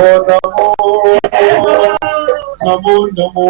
नमो नमो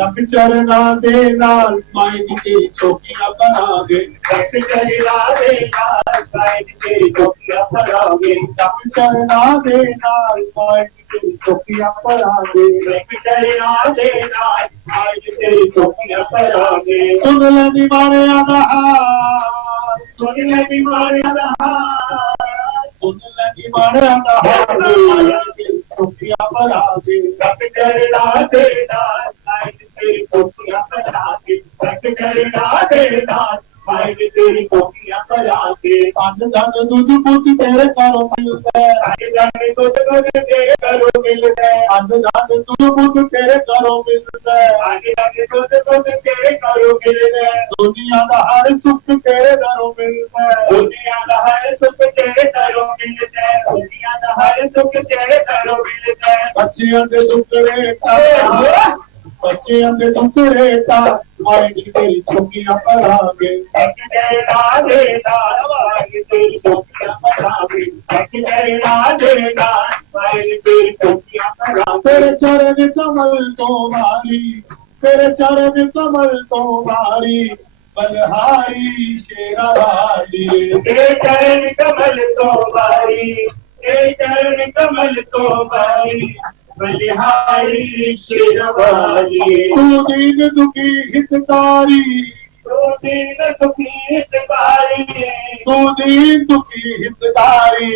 रख चरना दे नाल माइन की चौकियां परागे रख चरना दे नाल माइन की चौकियां परागे रख चरना दे नाल माइन की चौकियां परागे रख चरना दे नाल माइन की चौकियां परागे सुन ले दीवाने दा हाल सुन ले दीवाने दा हाल सुन ले दीवाने दा हाल चौकियां परागे रख चरना दे नाल माइन तेरी कोकियां बजा के रख चरना दे नाल माइन तेरी कोकियां बजा के धन धन दूध बुध तेरे घरों मिलता है धन धन दूध बुध तेरे घरों मिलता है धन धन दूध बुध तेरे घरों मिलता है धन धन दूध बुध तेरे घरों मिलता है दुनिया दा हर सुख तेरे घरों मिलता है दुनिया दा हर सुख तेरे घरों मिलता है दुनिया दा हर सुख तेरे घरों मिलता है बच्चियां दे टुकड़े बच्चियां दे टुकड़े ता माइन तेरी चौकियां परागे रख चरना दे नाल माइन तेरी चौकियां परागे रख चरना दे नाल माइन तेरी चौकियां परागे तेरे चरण कमल तो वाली तेरे चरण कमल तो वाली बलहारी शेरा वाली तेरे चरण कमल तो वाली तेरे चरण कमल तो वाली बलिहारी शेरवाली तू दीन दुखी हितकारी तू दीन दुखी हितकारी तू दीन दुखी हितकारी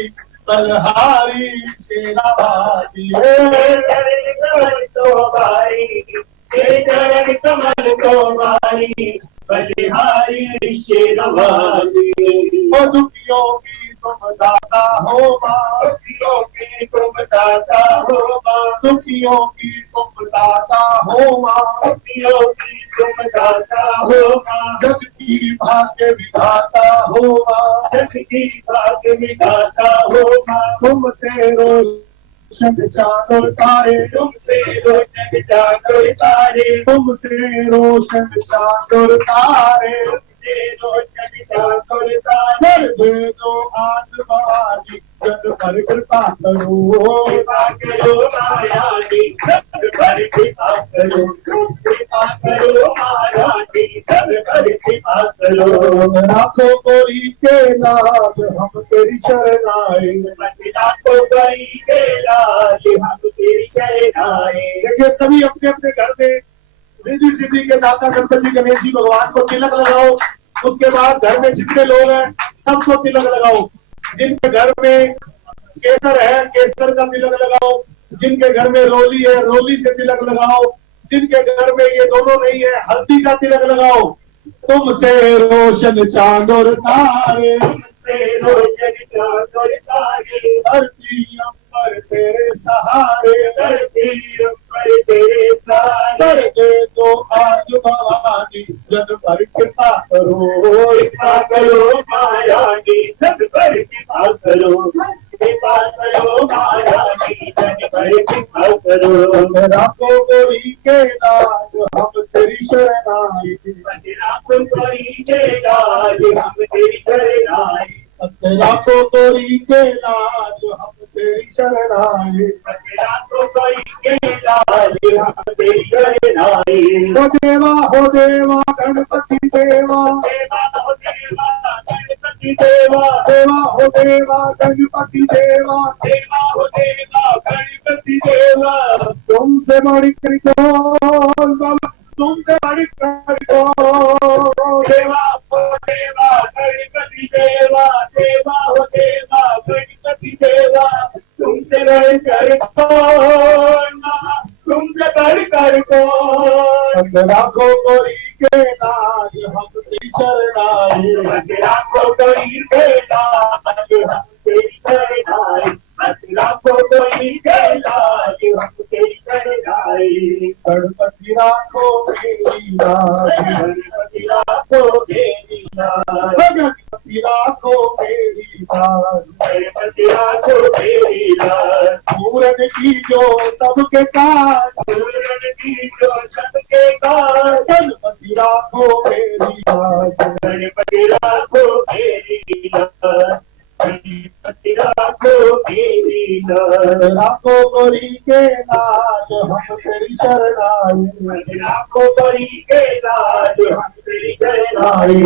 बलिहारी शेरवाली चरण कमल तो बारी चरण कमल तो बारी बलिहारी शेरवाली ओ दुखियों की तुम दाता हो मां दुखियों की तुम दाता हो मां दुखियों की तुम दाता हो मां दुखियों की तुम दाता हो मां जग की भाग्य विधाता हो मां जग की भाग्य विधाता हो मां तुमसे रोशन चांद और तारे तुमसे रोशन चांद और तारे तुमसे रोशन चांद और तारे दे दो आज भवानी जग पर कृपा करो माया जी जग पर कृपा करो माया जी जग पर कृपा करो राखो गोरी के लाज हम तेरी शरण आए राखो गोरी के लाज हम तेरी शरण आए। देखिए सभी अपने अपने घर में रिद्धि सिद्धि के दाता गणपति गणेश जी भगवान को तिलक लगाओ। उसके बाद घर में जितने लोग हैं सबको तिलक लगाओ। जिनके घर में केसर है केसर का तिलक लगाओ। जिनके घर में रोली है रोली से तिलक लगाओ। जिनके घर में ये दोनों नहीं है हल्दी का तिलक लगाओ। तुमसे रोशन चांद और तारे तुमसे रोशन चांद और तारे धरती अंबर तेरे सहारे धरती अंबर तेरे सहारे कर दे तो आज भवानी जन पर कृपा करो माया जी जन पर कृपा करो माया जी जन पर कृपा करो। राखो गोरी के लाज हम तेरी शरण आए राखो गोरी के लाज हम तेरी शरण आए राखो गोरी के लाज हम तेरी शरण आए राखो गोरी के लाज हम तेरी शरण आए। हो देवा गणपति देवा देवा हो देवा गणपति देवा देवा हो देवा गणपति देवा देवा हो देवा गणपति देवा तुमसे बड़ी कौन बाबा तुमसे बड़ी देवा हो देवा गणपति देवा देवा हो देवा गणपति देवा तुमसे बड़ी कौन तुमसे बड़ी कौन राखो गोरी के लाज हम तेरी शरण आए राखो गोरी के लाज हम तेरी शरण आए राखो गोरी के लाज हम तेरी शरण आए। गणपति राखो मेरी लाज गणपति राखो मेरी लाज गणपति राखो मेरी लाज गणपति राखो मेरी लाज पूरन की जो सबके काज पूरन की जो सबके काज गणपति राखो मेरी लाज गणपति गणपति राखो मेरी लाज, गणपति राखो मेरी लाज, राखो गोरी के लाज हम तेरी शरण आए, राखो गोरी के लाज हम तेरी शरण आए।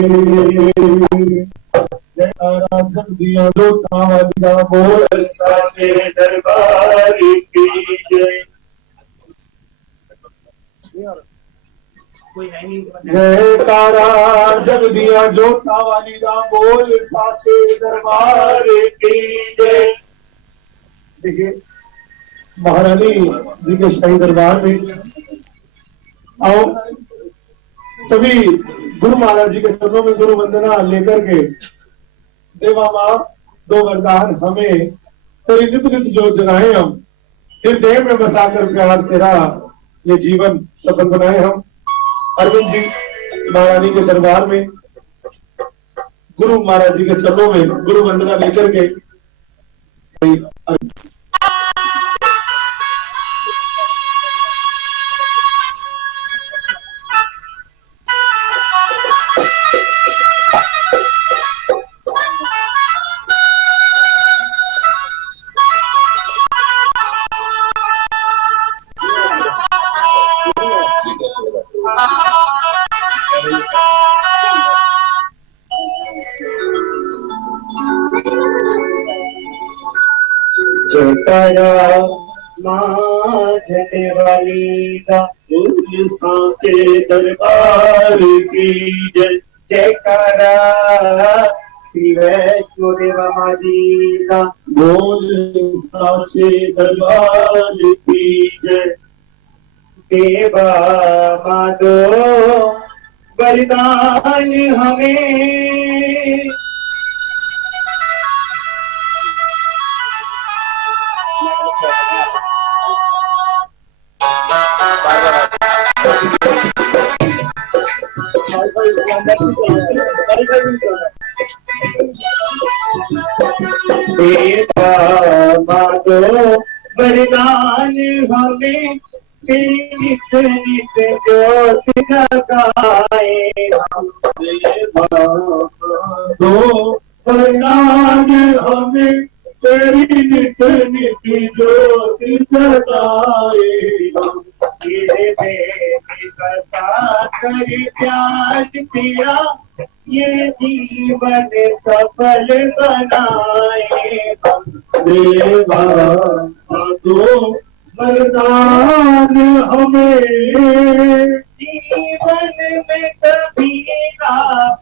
जयकारा जल्दियां लोटा वालिया बोल साचे दरबार की जय। जयकारा जल्दियां जोता वालिया बोल साचे दरबार की जय। देखिए महारानी जी के शाही दरबार में आओ सभी गुरु महाराज जी के चरणों में गुरु वंदना लेकर के देवा माँ दो वरदान हमें तेरी नित नित जो जगाए हम फिर देह में बसाकर प्यार तेरा ये जीवन सफल बनाए हम। अरविंद जी महारानी के दरबार में गुरु महाराज जी के चरणों में गुरु वंदना लेकर के जयकारा माँ झंडे वाली का बोल सांचे दरबार की जय। जयकारा श्री वैष्णो देवा माँ जी का बोल सांचे दरबार की जय। देवा माँ दो वरदान हमें, देवा माँ दो वरदान हमें, तेरी नित नित ज्योत जगाए हम। देवा दो वरदान हमें, तेरी नित नित ज्योत जगाए हम। तेरे देवी बता कर प्यार तेरा ये जीवन सफल बनाए हम। देवा दो वरदान हमें, जीवन में कभी ना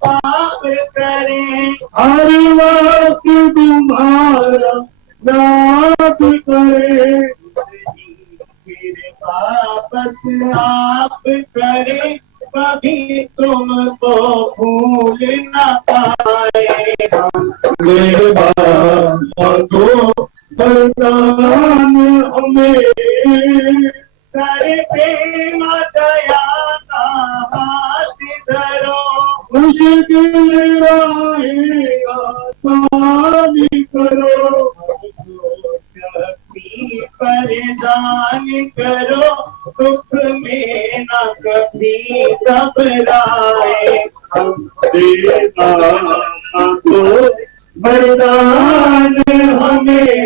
पाप करें, हर वक्त तुम्हारा याद करें, फिर वापस आप करें, कभी तुमको भूल न पाए हम। देवा दो वरदान हमें, सर पे दया का हाथ धरो, मुश्किल राहें आसान करो, परिधान करो, दुख में न कभी घबराए हम। देवा दो वरदान हमें,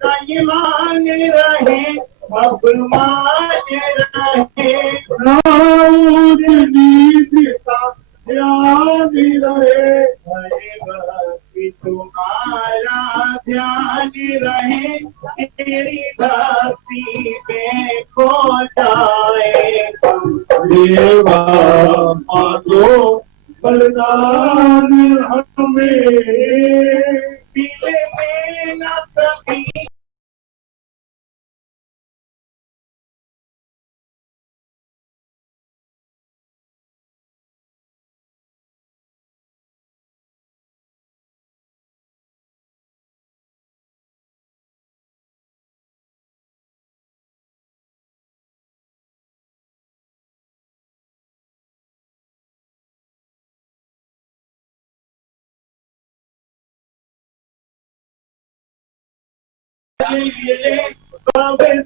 सही मान रहे अब मान रहे, राउत नीति का ध्यान रहे, हरे भक्ति तुम्हारा ध्यान रहे, तेरी भक्ति में खो जाए हम। देवा दो वरदान हमें, दिल में न कभी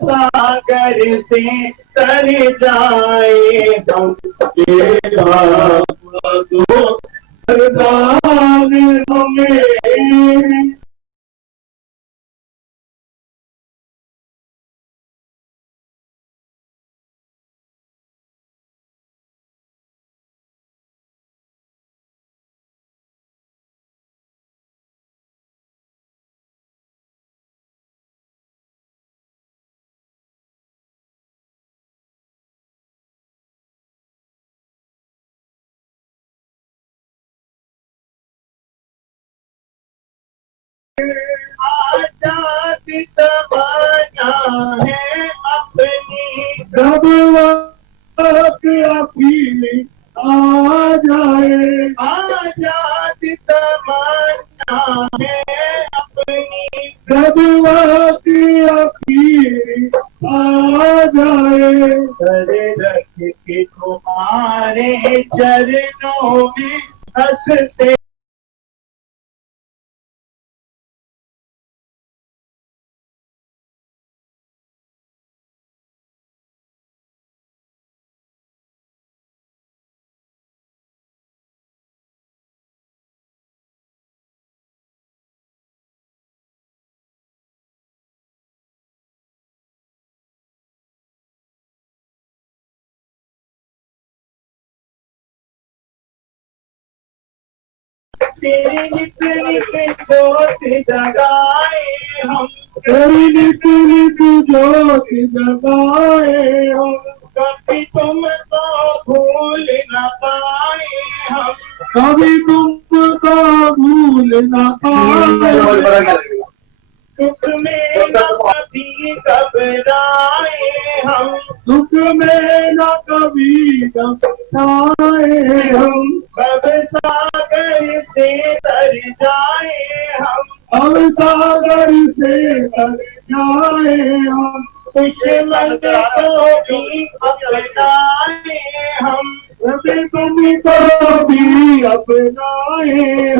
सागर से तर जाए हम। दो वरदान हमें। आजादी तमन्ना है अपनी, कब वक्त अपनी आ जाए। आजादी तमन्ना है अपनी, कब वक्त अपनी आ जाए। सर रख के तुम्हारे चरणों में हंसते तेरी नित नित जोत जगाए हम, तेरी नित नित जोत जगाए हम। कभी तुमको भूल न पाए हम, कभी तुमको भूल न पाए। दुख में न कभी घबराए हम, दुख में न कभी घबराए हम। कब सागर से तर जाए हम, अब सागर से तर जाए हम। दुश्मन को भी अपनाए हम, कभी तुमको भी अपनाए।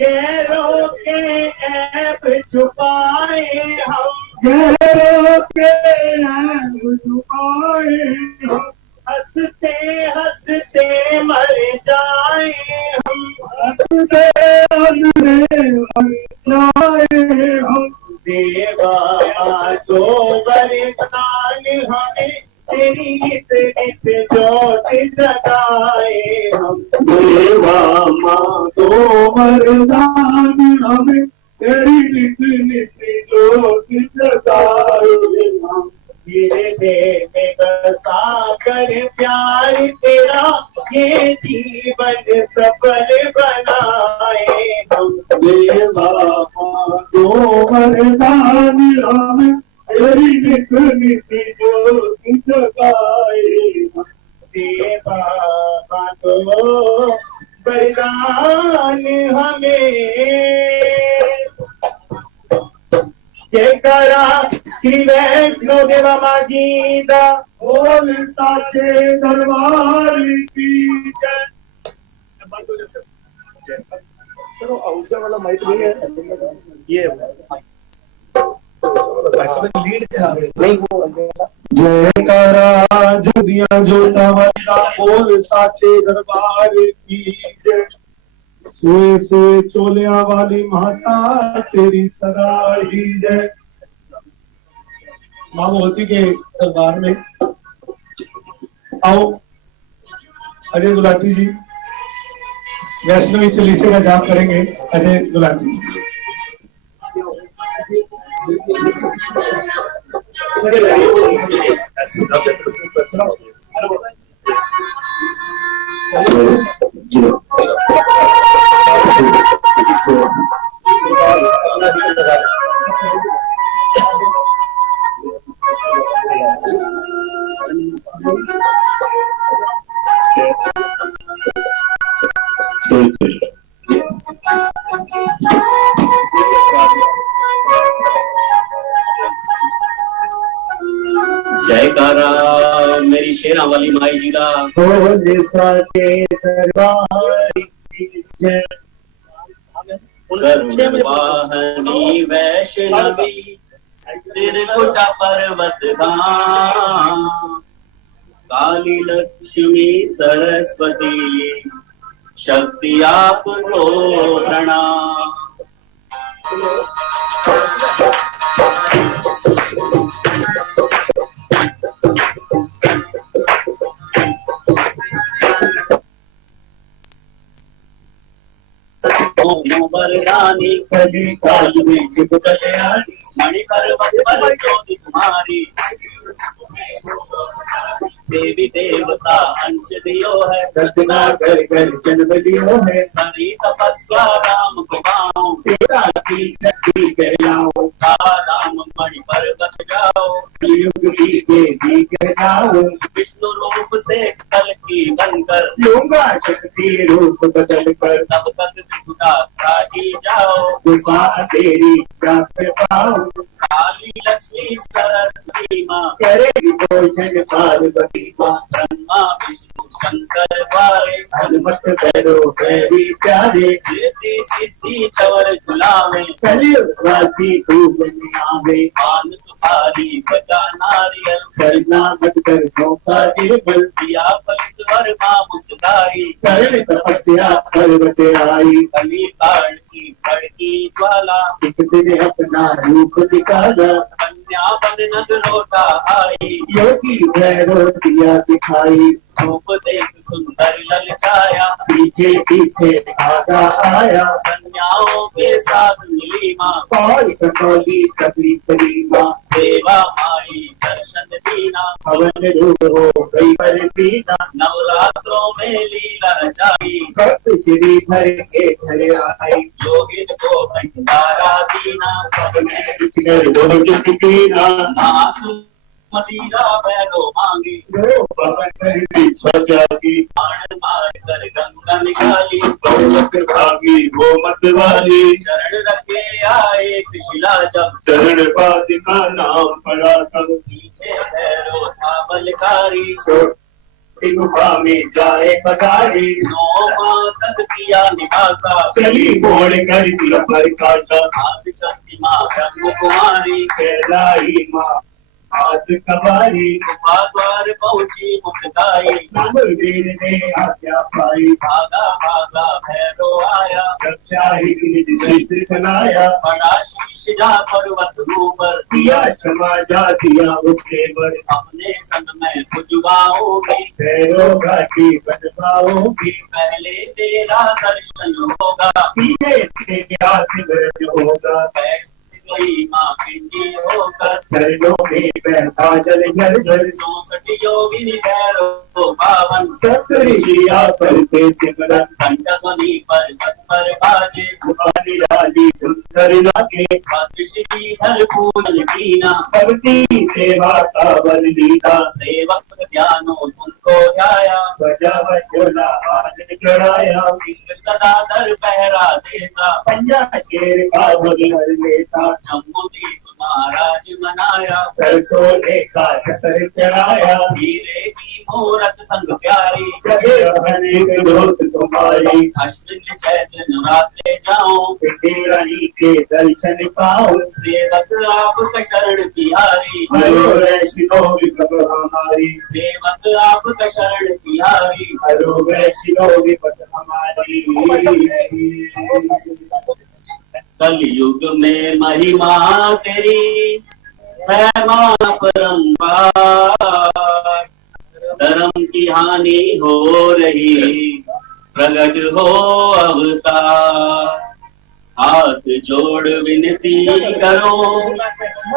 गैरों के ऐब छुपाए हम, गैरों के ऐब छुपाए हम। हंसते हंसते मर जाए हम, हंसते हंसते मर जाए हम। देवा जो वरदान हमें, तेरी नित नित जोत जगाए हम, देवा माँ तो वरदान हमें, तेरी नित नित जोत जगाए हम। मेरे दिल में बसा कर प्यार तेरा, ये जीवन सफल बनाए हम, देवा माँ तो वरदान हमें, तेरी नित नित जोत जगाए हम। देवा तो वरदान हमें। जयकारा श्री वैष्णो देवा माँ दा, बोल साचे दरबार की जय। सर ऊर्जा वाला माइक नहीं है, ये लीड नहीं वो। जयकारा जुदिया जोता वंदा, बोल साचे दरबार की जय। सोए सोए चोलिया वाली माता, तेरी सदा ही जय। माँ भगवती के दरबार में आओ। अजय गुलाटी जी वैष्णवी चालीसे का जाप करेंगे। अजय गुलाटी जी जयकारा मेरी शेरा वाली माई जी दा, बोल साचे दरबार की जय। वाहनी वैष्णवी त्रिकुटा पर्वत धाम, काली लक्ष्मी सरस्वती शक्ति आपको प्रणाम। वरदानी कली काल में जुग कल्याणी मणि पर्वत पर ज्योति तुम्हारी, देवी देवता अंश दियो है, कल्पना कर कर जन्म लियो है, हरि तपस्या राम कृपाओं, पिता की शक्ति कहलाओ, राम मणि पर्वत जाओ, कलयुग की देवी कहलाओ, विष्णु रूप से कल की बनकर, लूंगा शक्ति रूप बदल कर, तब तक त्रिपुटा काटी जाओ, कृपा तेरी प्राप्त पाओ, काली लक्ष्मी सरस्वती माँ, करेगी भोजन पार्वती माँ, ब्रह्मा विष्णु शंकर द्वारे, हनुमत भैरो भैरी प्यारे, रिद्धि सिद्धि चवर झुलावे, कलयुग वासी तू बन आवे, पान सुपारी बजा नारियल, करना मत कर मौका दे बल, दिया फलित वर माँ मुस्काई, करण तपस्या पर्वत आई, कली काल की भड़की ज्वाला, एक दिन अपना रूप दिखाया, कन्या बन नग लौटा आई, योगी भैरो दिया दिखाई, रूप देख सुंदर ललचाया, पीछे पीछे आगा आया, कन्याओं के साथ मिली माँ, पाल कटौली कभी चली माँ, देवा माई दर्शन दीना, हवन रूप हो गई पर दीना, नवरात्रों में लीला रचाई, भक्त श्री भर के घर आई, योगिन को भंडारा दीना, सबने कुछ कर दो चुटकीना, मासू मदिरा भैरो मांगी, रो पवन कर पीछा जागी, बाण मार कर गंगा निकाली, मत भागी वो मत वाली, चरण रखे आए पिछला जब, चरण पाद का नाम पड़ा तब, पीछे भैरो था बलकारी, छोटी गुफा में जाए पधारी, 9 माह तक किया निवासा, चली मोड़ कर दिया प्रकाशा, आदि शक्ति माँ ब्रह्म कुमारी, कहलाई माँ हाथ कबारी, गुफा द्वार पहुंची मुस्काई, नाम वीर ने आज्ञा पाई, भागा भागा भैरो आया, रक्षा ही निज चलाया, बड़ा शीश जा पर्वत ऊपर, दिया क्षमा जा दिया उसके बड़, अपने संग में खुजवाओगी, भैरो घाटी बनवाओगी, पहले तेरा दर्शन होगा, पीछे तेरा सिमरन होगा, बैठ गई माँ पिंडी होकर, चरणों में बहता जल जल जल, 64 योगिनी भैरो पावन, सप्त ऋषिया करते सिमरन, कंठध्वनि पर बाजे, भवानी रानी सुंदर लागे, भक्त श्रीधर पूजन कीना, भक्ति सेवा का बल लीला, सेवक ध्यानो तुमको ध्याया, बजा बजोला आनंद चढ़ाया, सिंह सदा दर पहरा देता, पंजा शेर का बल हर लेता, जम्बूद्वीप महाराज मनाया, सरसों लेखा सतर चढ़ाया, हीरे की मूरत संग प्यारी, जगे रहने के दोस्त तुम्हारी, अश्विन चैत्र नवरात्रे जाओ, रानी के दर्शन पाओ, सेवक आपका शरण तिहारी, हरो वैष्णो विपद हमारी, सेवक आपका शरण तिहारी, हरो वैष्णो विपद हमारी, कलयुग में महिमा तेरी महिमा परम्पार, धर्म की हानि हो रही प्रकट हो अवतार, हाथ जोड़ विनती करो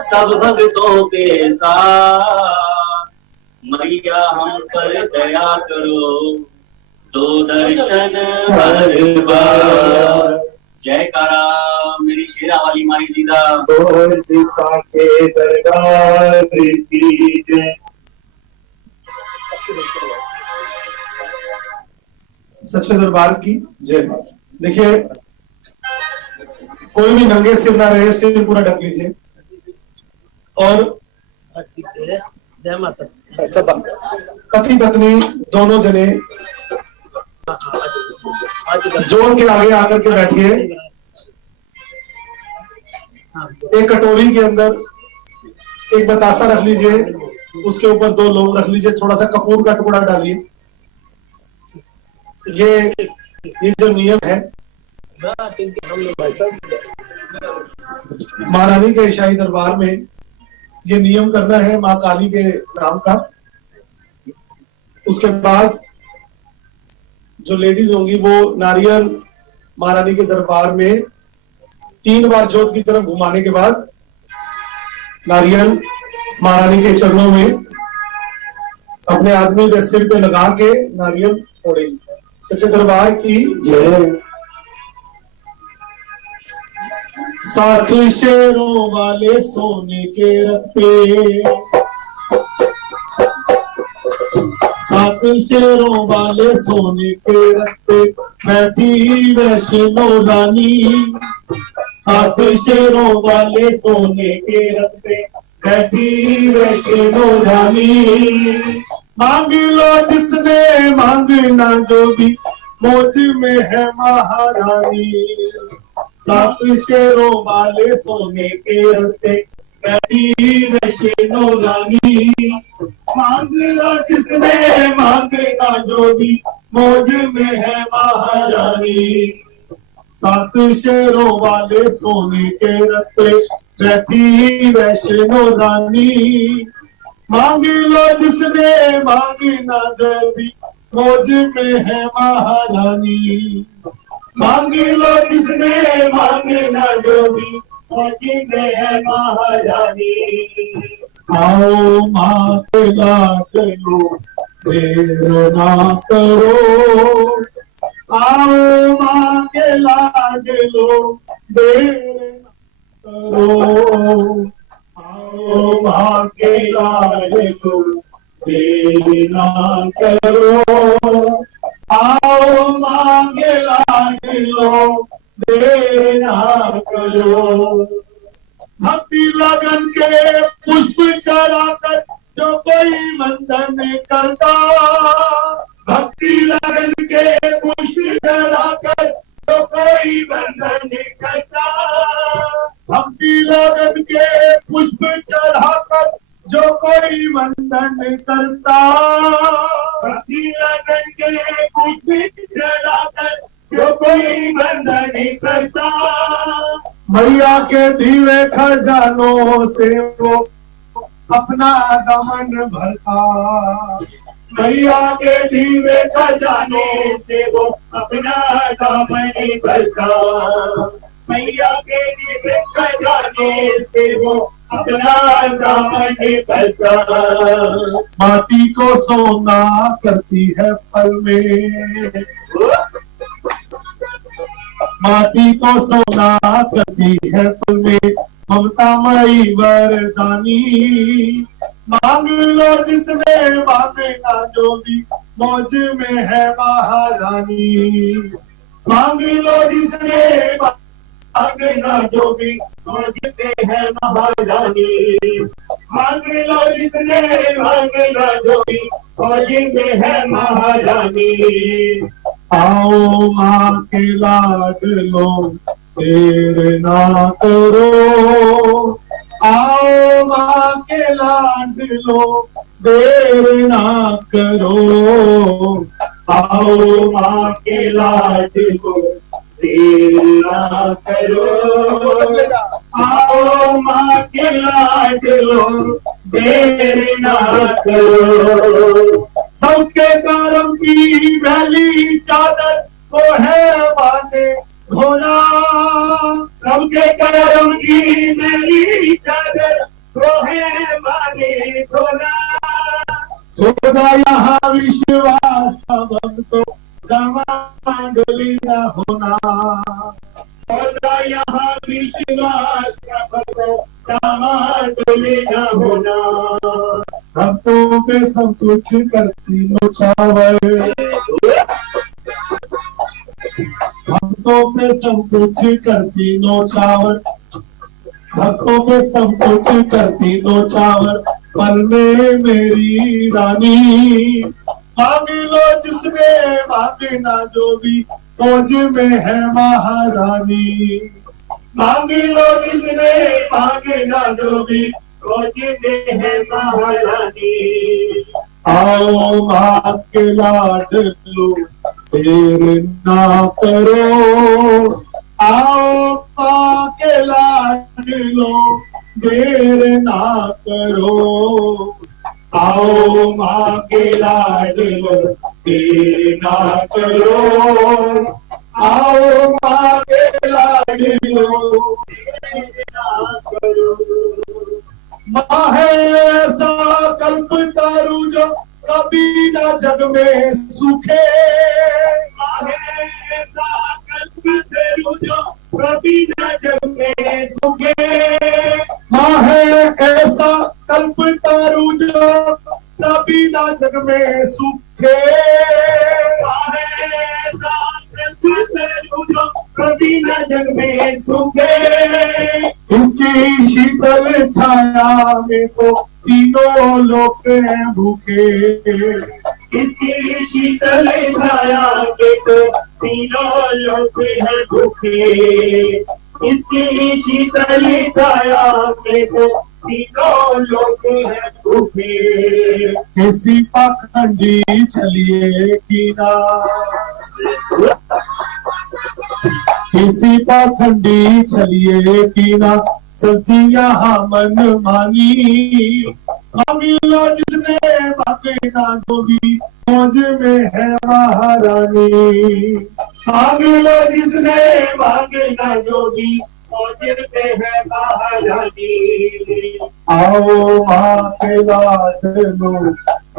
सब भक्तों के साथ, मैया हम पर दया करो दो दर्शन हर बार। जयकारा मेरी शेरा वाली माई जी दा। साचे दरबार की जय। सच्चे दरबार की जय। देखिए, कोई भी नंगे सिर ना रहे, सिर पूरा ढक लीजिए। और पति पत्नी दोनों जने जोड़ के आगे आकर के बैठिए। एक कटोरी के अंदर एक बतासा रख लीजिए, उसके ऊपर 2 लौंग रख लीजिए, थोड़ा सा कपूर का टुकड़ा डालिए। ये ये जो नियम है महारानी के शाही दरबार में, ये नियम करना है माँ काली के नाम का। उसके बाद जो लेडीज होंगी वो नारियल महारानी के दरबार में 3 बार जोत की तरफ घुमाने के बाद नारियल महारानी के चरणों में अपने आदमी के सिर पे लगा के नारियल फोड़ेंगे। सच्चे दरबार की जय। सात शेरों वाले सोने के रथ पे, सात शेरों वाले सोने के रथ पे बैठी वैष्णो रानी। सात शेरों वाले सोने के रथ पे बैठी वैष्णो रानी। मांग लो जिसने मांगना जो भी मौज में है महारानी। सात शेरों वाले सोने के रथ पे बैठी वैष्णो रानी। मांग लो जिसने मांगना जो भी मौज में है महारानी। सात शेरों वाले सोने के रथ पे बैठी वैष्णो रानी। मांग लो जिसने मांगना जो भी मौज में है महारानी। मांग लो जिसने मांगना जो भी मौज में है महारानी। आओ माँ के लाडलो देर ना करो। आओ माँ के लाडलो देर ना करो। आओ माँ के लाडलो देर ना करो। आओ माँ के लाडलो देर ना करो। भक्ति लगन के पुष्प चढ़ाकर जो कोई वंदन करता। भक्ति लगन के पुष्प चढ़ाकर जो कोई वंदन करता। भक्ति लगन के पुष्प चढ़ाकर जो कोई वंदन करता। भक्ति लगन के पुष्प चढ़ाकर जो कोई वंदन करता। मैया के दीवे खजानों से वो अपना दामन भरता। मैया के दीवे खजाने से वो अपना दामन भरता। मैया के दीवे खजाने से वो अपना दामन भरता। माटी को सोना करती है पल में। माटी को सोना करती है पल में ममतामयी वरदानी। मांग लो जिसने मांगना जो भी मौज में है महारानी। मांग लो जिसने मांगना जो भी मौज में है महारानी। मांग लो जिसने मांगना जो भी मौज में है महारानी। आओ माँ के लाडलो देर ना करो। आओ माँ के लाडलो देर ना करो। आओ माँ के लाडलो देर ना करो। आओ माँ के लाडलो देर ना करो। सबके करम की मैली चादर को है बांधे धोना। सबके करम की मैली चादर को है बांधे धोना। सोदा यहाँ विश्वास भक्तों दामाडोली न होना। सोदा यहाँ विश्वास भक्तों दामाडोली न होना। भक्तों पे सब कुछ करती नौछावर। भक्तों पे सब कुछ करती नौछावर। भक्तों पे सब कुछ करती नौछावर। पल में मेरी रानी। मांग लो जिसने मांगना जो भी मौज में है महारानी। मांग लो जिसने मांगना जो भी मौज में है महारानी। आओ माँ के लाडलो देर ना करो, आओ माँ के लाडलो, देर ना करो, आओ माँ के लाडलो, देर ना करो, आओ माँ के लाडलो, देर ना करो। माँ है ऐसा कल्प तारू जो कभी ना जग में सूखे, माँ है ऐसा कल्प तारू जो कभी ना जग में सूखे, माँ है ऐसा कल्प तारू जो कभी ना जग में सूखे, माँ है ऐसा कल्प तारू जो कभी ना जग में सूखे। इसकी शीतल छाया में तो तीनों लोग हैं भूखे, इसकी शीतल छाया में तो तीनों लोग हैं भूखे, इसकी शीतल छाया में तो तीनों लोग हैं भूखे। किसी पाखंडी चलिए कीना, किसी पाखंडी चलिए कीना, चलती यहाँ मन मानी, मांग लो जिसने मांगना जो भी मौज में है महारानी, मांग लो जिसने मांगना जो भी मौज में है महारानी। आओ माँ के लाडलो,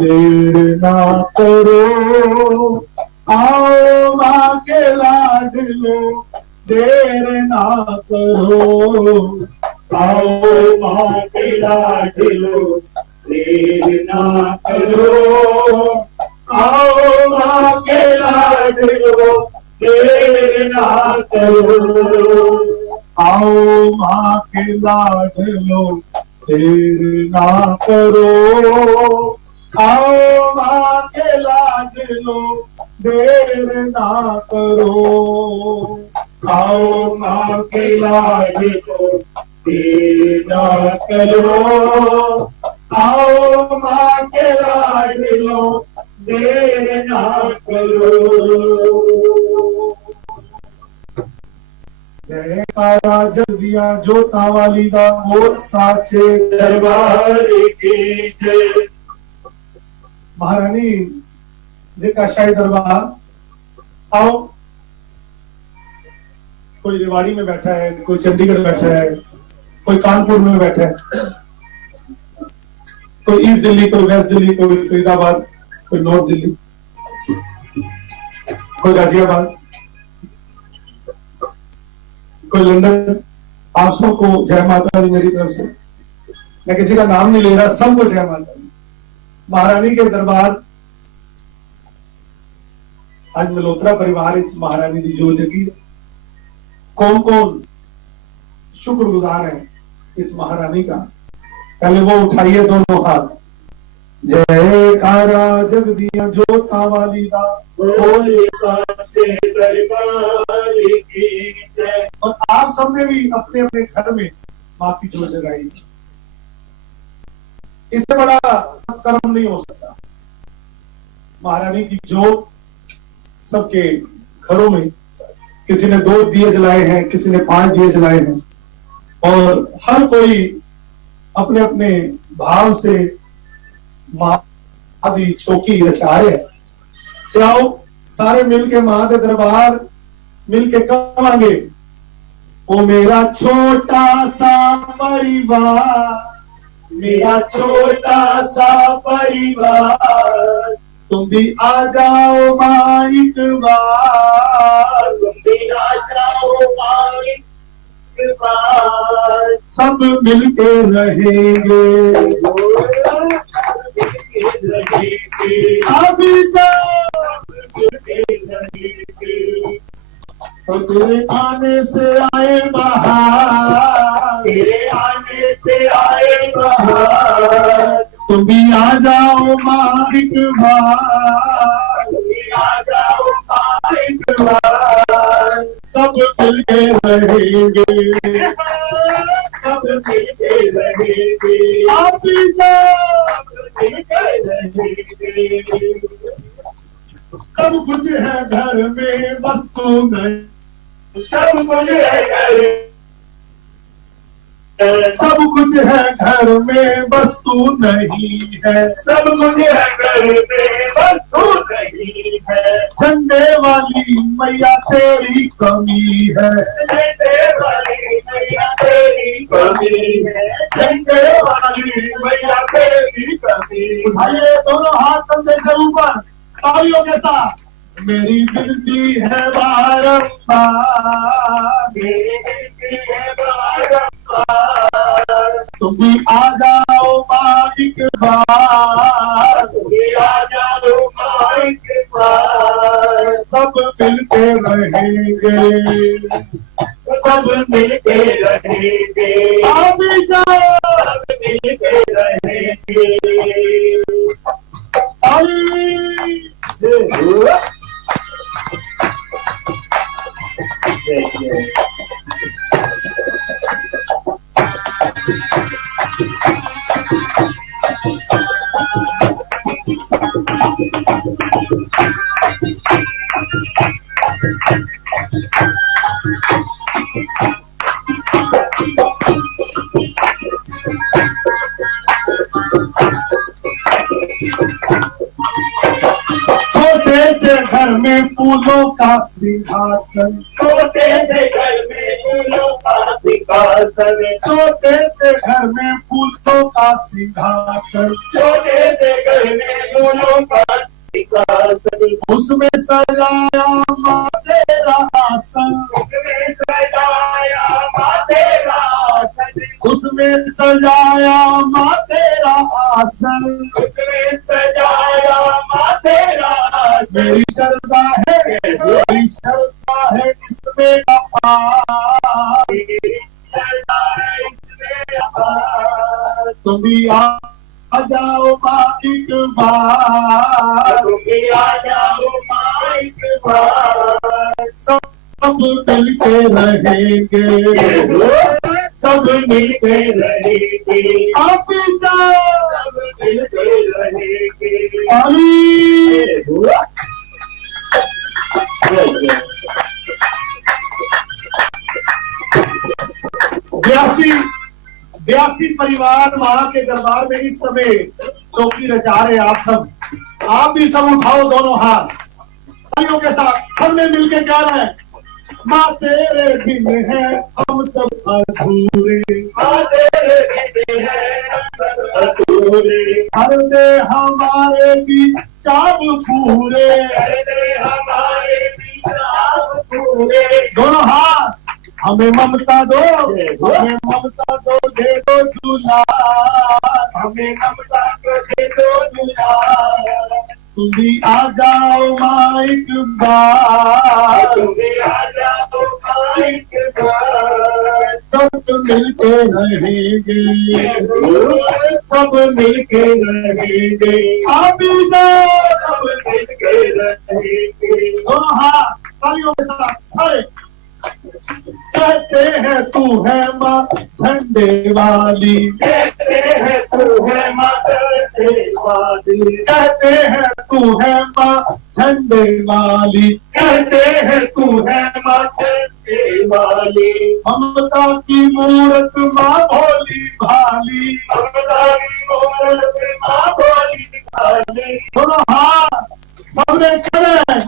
देर ना करो, आओ माँ के लाडलो, देर ना करो, आओ माँ के लाडलो, देर ना करो, आओ माँ के लाडलो, देर ना करो, आओ माँ के लाडलो, देर ना करो, आओ माँ के लाडलो, देर ना करो, आओ माँ के लाडलो, देर ना करो, आओ माँ के लाडलो, देर ना करो। जयकारा जल्दिया जोता वाली दा मोर साचे दरबार की जय। महारानी जी का शाही दरबार। आओ, कोई रेवाड़ी में बैठा है, कोई चंडीगढ़ बैठा है, कोई कानपुर में बैठा है, कोई ईस्ट दिल्ली, कोई वेस्ट दिल्ली, कोई फरीदाबाद, कोई नॉर्थ दिल्ली, कोई गाजियाबाद, कोई लंदन। आप सबको जय माता दी मेरी तरफ से। मैं किसी का नाम नहीं ले रहा, सबको जय माता दी। महारानी के दरबार आज मल्होत्रा परिवार इस महारानी की जो जगी, कौन कौन शुक्रगुजार है इस महारानी का, पहले वो उठाइए दोनों हाथ। जयकारा जगदिया जोता वाली दा बोले साचे दरबार की जय। और आप सबने भी अपने अपने घर में माँ की जोत जगाई। इससे बड़ा सत्कर्म नहीं हो सकता। महारानी की जोत सबके घरों में, किसी ने 2 दिए जलाए हैं, किसी ने 5 दिए जलाए हैं, और हर कोई अपने अपने भाव से माँ आदि चौकी रचा रहे हैं। आओ सारे मिलके माँ के दरबार मिलके कहांगे, ओ मेरा छोटा सा परिवार, मेरा छोटा सा परिवार, तुम भी आ जाओ माँ एक बार, तुम भी आ जाओ माँ एक बार, सब मिलके रहेंगे, अभी तो तेरे आने से आए बहार, तेरे आने से आए बहार, तुम भी आ जाओ माँ एक बार, तुम भी आ जाओ माँ एक बार, सब मिलके रहेंगे, सब मिलके रहेंगे, आप भी सब मिलके रहेंगे। सब कुछ है घर में बस तू नहीं, सब कुछ है घर सब कुछ है घर में बस तू नहीं है, सब कुछ है घर में बस तू नहीं है। झंडे वाली मैया तेरी कमी है, झंडे वाली मैया तेरी कमी है, झंडे वाली मैया तेरी कमी है। उठाइए दोनों हाथ कंधे से ऊपर तालियों के साथ, मेरी विनती है बारंबार, मेरी विनती है बारंबार, तुम भी आ जाओ माँ एक बार, तुम भी आ जाओ माँ एक बार। सब मिलके रहेंगे, सब मिलके रहेंगे, आप भी जाओ, सब मिलके रहेंगे। छोटे से घर में फूलों का सिंहासन, छोटे से घर में फूलों का सिंहासन, छोटे से घर में फूलों का सिंहासन, छोटे से घर में फूलों का सिंहासन, उसमें सजाया माँ तेरा आसन, उसमें सजाया माँ तेरा आसन, उसमें सजाया माँ तेरा आसन, उसमें सजाया माँ तेरा आसन। मेरी श्रद्धा है, मेरी श्रद्धा है इसमें अपार, मेरी श्रद्धा है इसमें अपार। तुम भी आ जाओ माँ एक बार, तुम भी आ जाओ माँ एक बार। सब मिलके रहेंगे, सब मिलके रहेंगे, आप भी जाओ, सब मिलके रहेंगे। ब्यासी परिवार माँ के दरबार में इस समय चौकी रचा रहे आप सब, आप भी सब उठाओ दोनों हाथ तालियों के साथ, सब में मिलके कह रहे हैं, माँ तेरे बिन है हम सब अधूरे, माँ तेरे बिन है अधूरे, हर दे हमारे भी चाव पूरे, कर दे हमारे विचार पूरे। दोनों हाथ, हमें ममता दो, हमें ममता दो, दे दो दुलार, हमें ममता को दे दो दुलार। तुम भी आ जाओ माँ एक बार, तुम भी आ जाओ माँ एक बार। सब मिलके रहेंगे, सब मिलके रहेंगे, आप भी जाओ, सब मिलके रहेंगे। दोनों हाथ तालियों के साथ खड़े, कहते हैं तू है माँ झंडे वाली, कहते हैं तू है माँ झंडे वाली, कहते हैं तू है माँ झंडे वाली, कहते हैं तू है माँ झंडे वाली। ममता की मूरत माँ भोली भाली, ममता की मूरत माँ भोली भाली। दोनों हाथ सबने खड़े,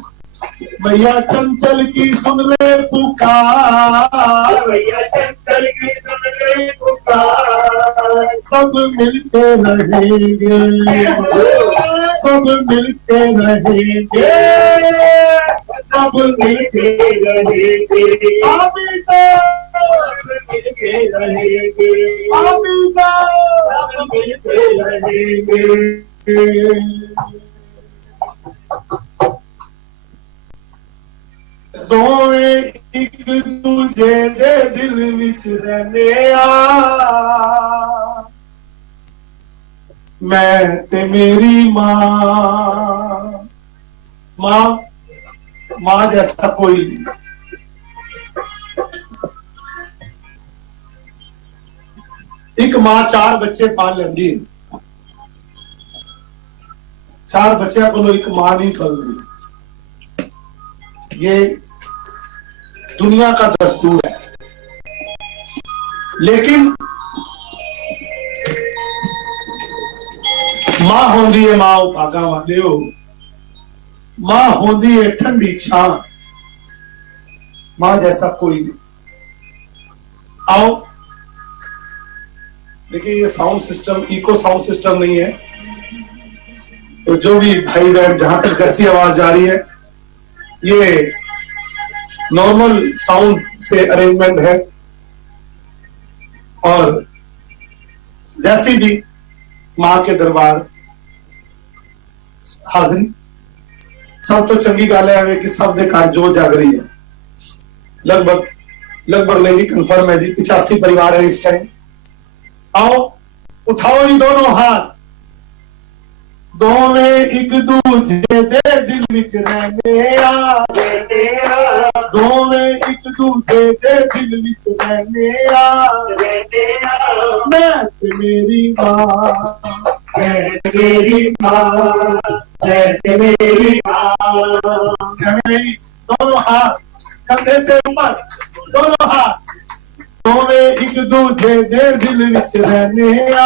मैया चंचल की सुन ले पुकार, भैया चंचल की सुन ले पुकार। सब मिलके रहेंगे, सब मिलके रहेंगे, सब मिलके रहेंगे, आप भी जाओ, सब मिलके रहेंगे, आप भी जाओ, सब मिलके रहेंगे। दोए एक दूजे दे दिल विच रहने आ, मैं ते मेरी माँ, माँ जैसा कोई नहीं। एक माँ 4 बच्चे पाल लेंदी, 4 बच्चों को एक माँ नहीं पालती। ये दुनिया का दस्तूर है। लेकिन मां होंदी है मां भागा वाले हो, मां होंदी है ठंडी छां, मां जैसा कोई नहीं। आओ देखिए, ये sound system echo sound system नहीं है, तो जो भी भाई बहन जहां तक जैसी आवाज जा रही है, ये नॉर्मल साउंड से अरेंजमेंट है। और जैसी भी मां के दरबार हाजिरी, सब तो चंगी गल है कि सब दे घर जो जाग रही है। लगभग नहीं कंफर्म है जी, 85 परिवार है इस टाइम। आओ उठाओ जी दोनों हाथ, दोवें एक दूजे दे दिल विच रहने आ, दोवें एक दूजे दे दिल विच रहने आ। मैं ते मेरी मां, मैं ते मेरी मां, मैं ते मेरी मां। दोनों हाथ कंधे से ऊपर, दोनों हाथ, दोवें एक दूजे दे दिल विच रहने आ,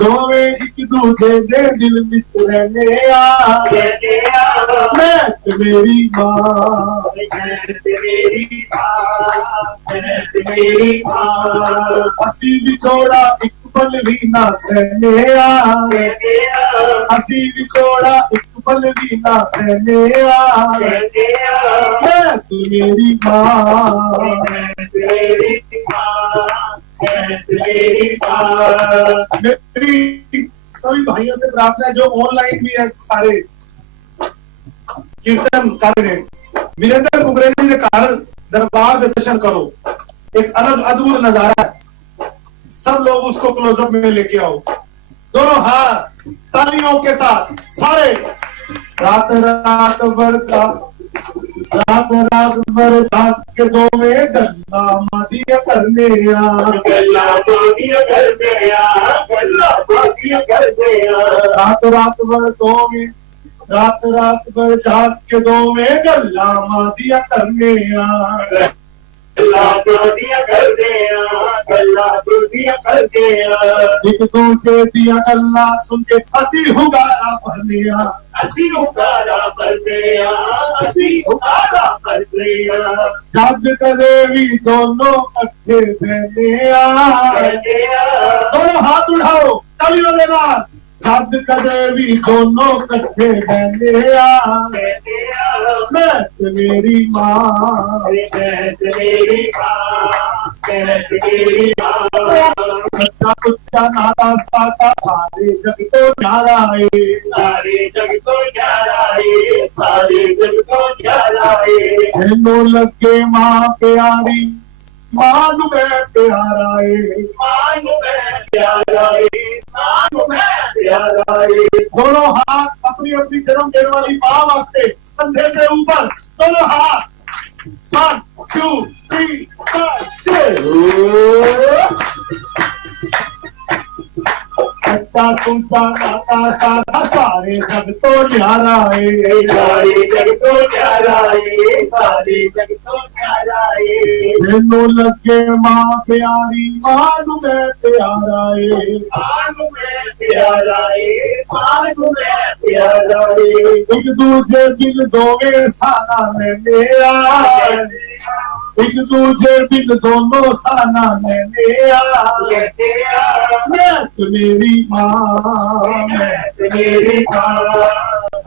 दोवें एक दूजे दे दिल विच रहने आ। मैं ते मेरी मां, मैं ते मेरी मां, मैं ते मेरी मां। असी विछोड़ा एक पल भी ना सहने आ, असी विछोड़ा एक पल भी ना सहने आ। मैं ते मेरी मां, मेरी सभी भाइयों से प्रार्थना है जो ऑनलाइन भी है, सारे कीर्तन कर रहे हैं। वीरेंद्र कुबरेजी के कारण दरबार के दर्शन करो, एक अलग अद्भुत नजारा है। सब लोग उसको क्लोजअप में लेके आओ, दोनों हाथ तालियों के साथ सारे। रात रात भर रात के दो में गल्ला मादिया करने आ, गल्ला मादिया करने आ, गल्ला मादिया करने आ। रात भर दो में, रात भर जाग के दो में गल्ला मादिया करने आ, गल्ला मादिया करने आ, गल्ला मादिया करने आ। एक दूजे दिया गल्ला सुन के हंसी हुगारा भरने आ, हंसी हुगारा भरने आ, हंसी हुगारा भरने आ। जग कदे भी दोनों इकट्ठे बहने आ, दोनों हाथ उठाओ तालियों के बाद। जग कदे भी दोनों इकट्ठे बहने आ, मैं ते मेरी मां, मैं ते मेरी मां, मैं ते मेरी मां। सच्चा सुच्चा नाता साता सारे जग को न्यारा है, सारे जग को न्यारा है, सारे जग को न्यारा है। मैनू लगे मां प्यारी, मां नू मैं प्यारा है, मां नू मैं प्यारा है, मां नू मैं प्यारा है। दोनों हाथ अपनी अपनी जन्म देने वाली मां वास्ते कंधे से ऊपर, दोनों हाथ। 1 2 3 4 सच्चा सुनता नाता साधा सारे जग तो न्यारा है, सारे जग तो न्यारा है, सारे जग तो न्यारा है। मैनू लगे मां प्यारी, मां नू मैं प्यारा है, मां नू मैं प्यारा है, मां नू मैं प्यारा है। एक दूजे दिल दोवे साना लेने आ, एक दूजे दिल दोनों साना लेने आ। मैं ते मेरी मां, मैं ते मेरी मां,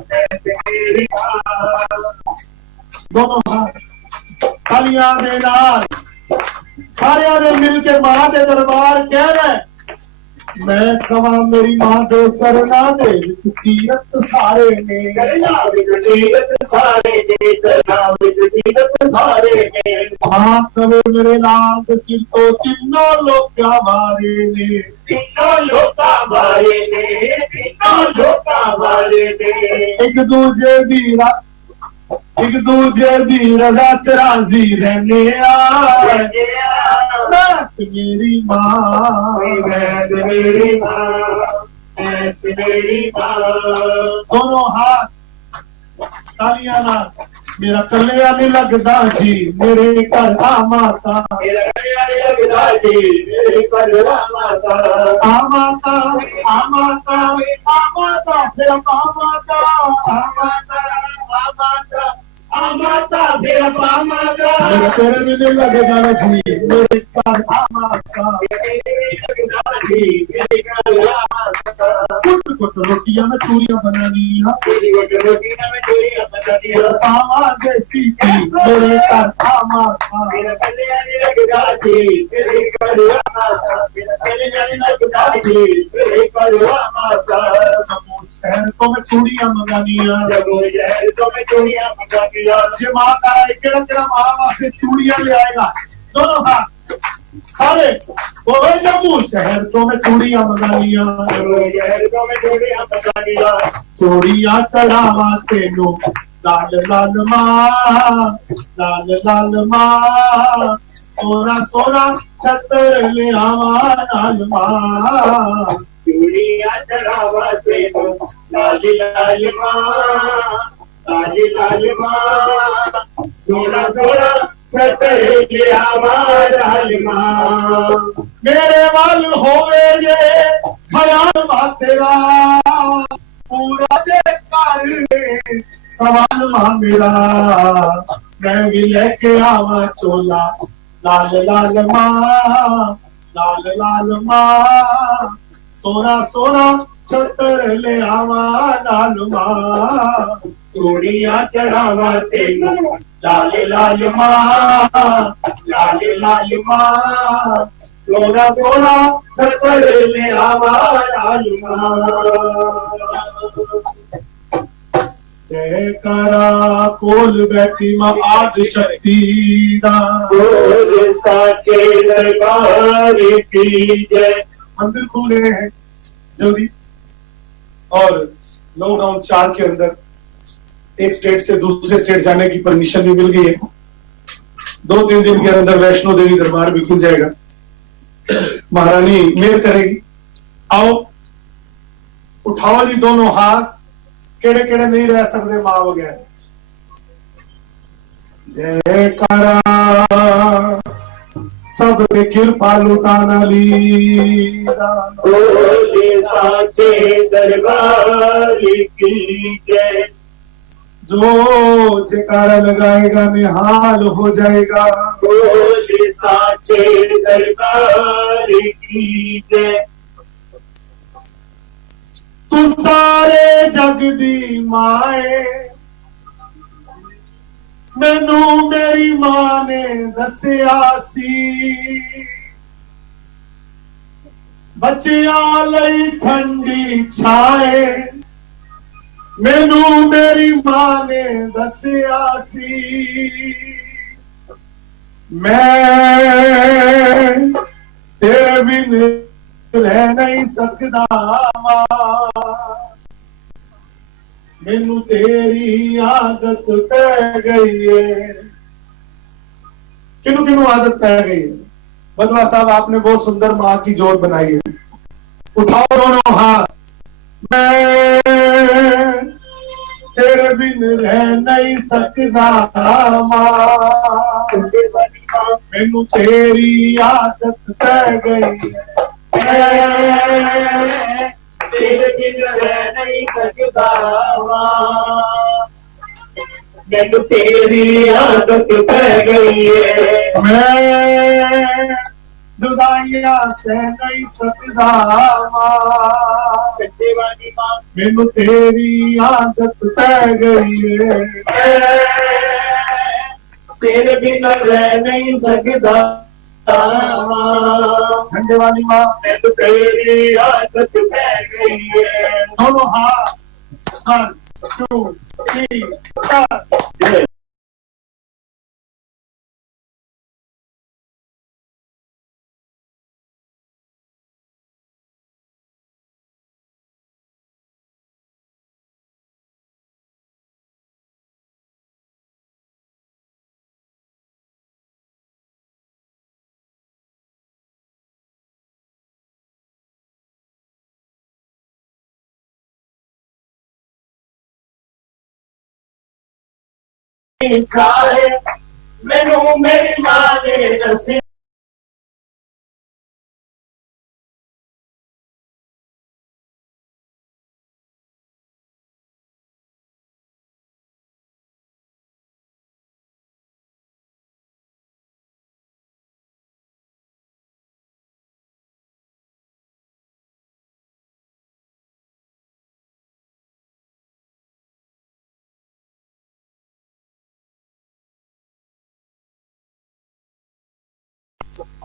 मैं ते मेरी मां। दोनों हाथ तालियां दे नाल सारियां ने मिल के मां दे दरबार कह रहे, मैं कवा मेरी मां दे चरना दे विच तीरथ सारे ने, तीरथ सारे ने, तीरथ सारे ने। मां कवे मेरे नाम दे सिर तो तीनों लोग मारे ने, तीनों लोग मारे ने, तीनों लोग मारे ने। एक दूजे दी रजा च राजी रहने आ, मैं ते मेरी मां, मैं ते मेरी मां, मैं ते मेरी मां। दोनों हाथ तालियां ना मेरा कलिया नहीं लगता जी मेरे घर आ माता मेरा कलिया नहीं लगता जी मेरे घर आ माता आ माता आ माता आ माता मेरा आ माता आ माता आ माता आ माता मेरा पा माता मेरा तेरे भी नहीं लगता जी मेरे घर आ माता कुछ कुछ रोटियां में चूरियां बनानी पावा देसी की मेरे घर आ माता शहर तो मैं चूड़ियां मंगानी जे माता केड़ा केड़ा मां से चूड़ियां ले आएगा दोनों हाथ सारे वो जम्मू शहर तो मैं चूड़ियां मंगानिया चूड़ियां चढ़ावा तेनू लाल लाल मां सोना सोना छतर ले आवा लाल मां चूड़ियां चढ़ावा तेनू लाल लाल मां सोना सोना छतर ले आवा लाल मां मेरे वाल होवे जे ख्याल मा तेरा पूरा जे कर सवाल मां मेरा मैं भी लेके आवा चोला लाल लाल मां सोना सोना छतर ले आवा लाल मां चूड़ियां चढ़ावा तेनू लाल लाल मां सोना सोना छतर ले आवा लाल मां जयकारा कोल बैठी मां आदि शक्ति दा बोल साचे दरबार की जय। मंदिर खुल गए हैं जल्दी और लॉकडाउन 4 के अंदर एक स्टेट से दूसरे स्टेट जाने की परमिशन भी मिल गई है। 2-3 दिन के अंदर वैष्णो देवी दरबार भी खुल जाएगा। महारानी मेहर करेगी। आओ उठाओ जी दोनों हाथ केड़े केड़े नहीं रह सकते मां बगैर। जयकारा सब पे कृपा लुटाना लीला बोले साचे दरबार की जय। जो जयकारा लगाएगा निहाल हो जाएगा। बोले साचे दरबार की जय। तू सारे जग दी माए मैनू मेरी मां ने दसिया सी बच्चियां लई ठंडी छाए मैनू मेरी मां ने दसिया सी मैं तेरे बिन रह नहीं सकदा मां मैनू तेरी आदत पै गई है। किनू किनू आदत पै गई है? बदवा साहब आपने बहुत सुंदर मां की जोड़ बनाई है। उठाओ दोनों हाथ। मैं तेरे बिन रह नहीं सकदा मां मैनू तेरी आदत पै गई है। तेरे बिन रह नहीं सकता मैनू तेरी आदत पै गई है। मैं जुदाइयां सह नहीं सकदा सच्चे वाली मां मैनू तेरी आदत पै गई है। तेरे बिन रह नहीं सकता ठंडे वाली मां मैनू तेरी आदत पै गई है। दोनों हाथ 1 2 3 4 चाहे मैनू मेरी मां ने दसिया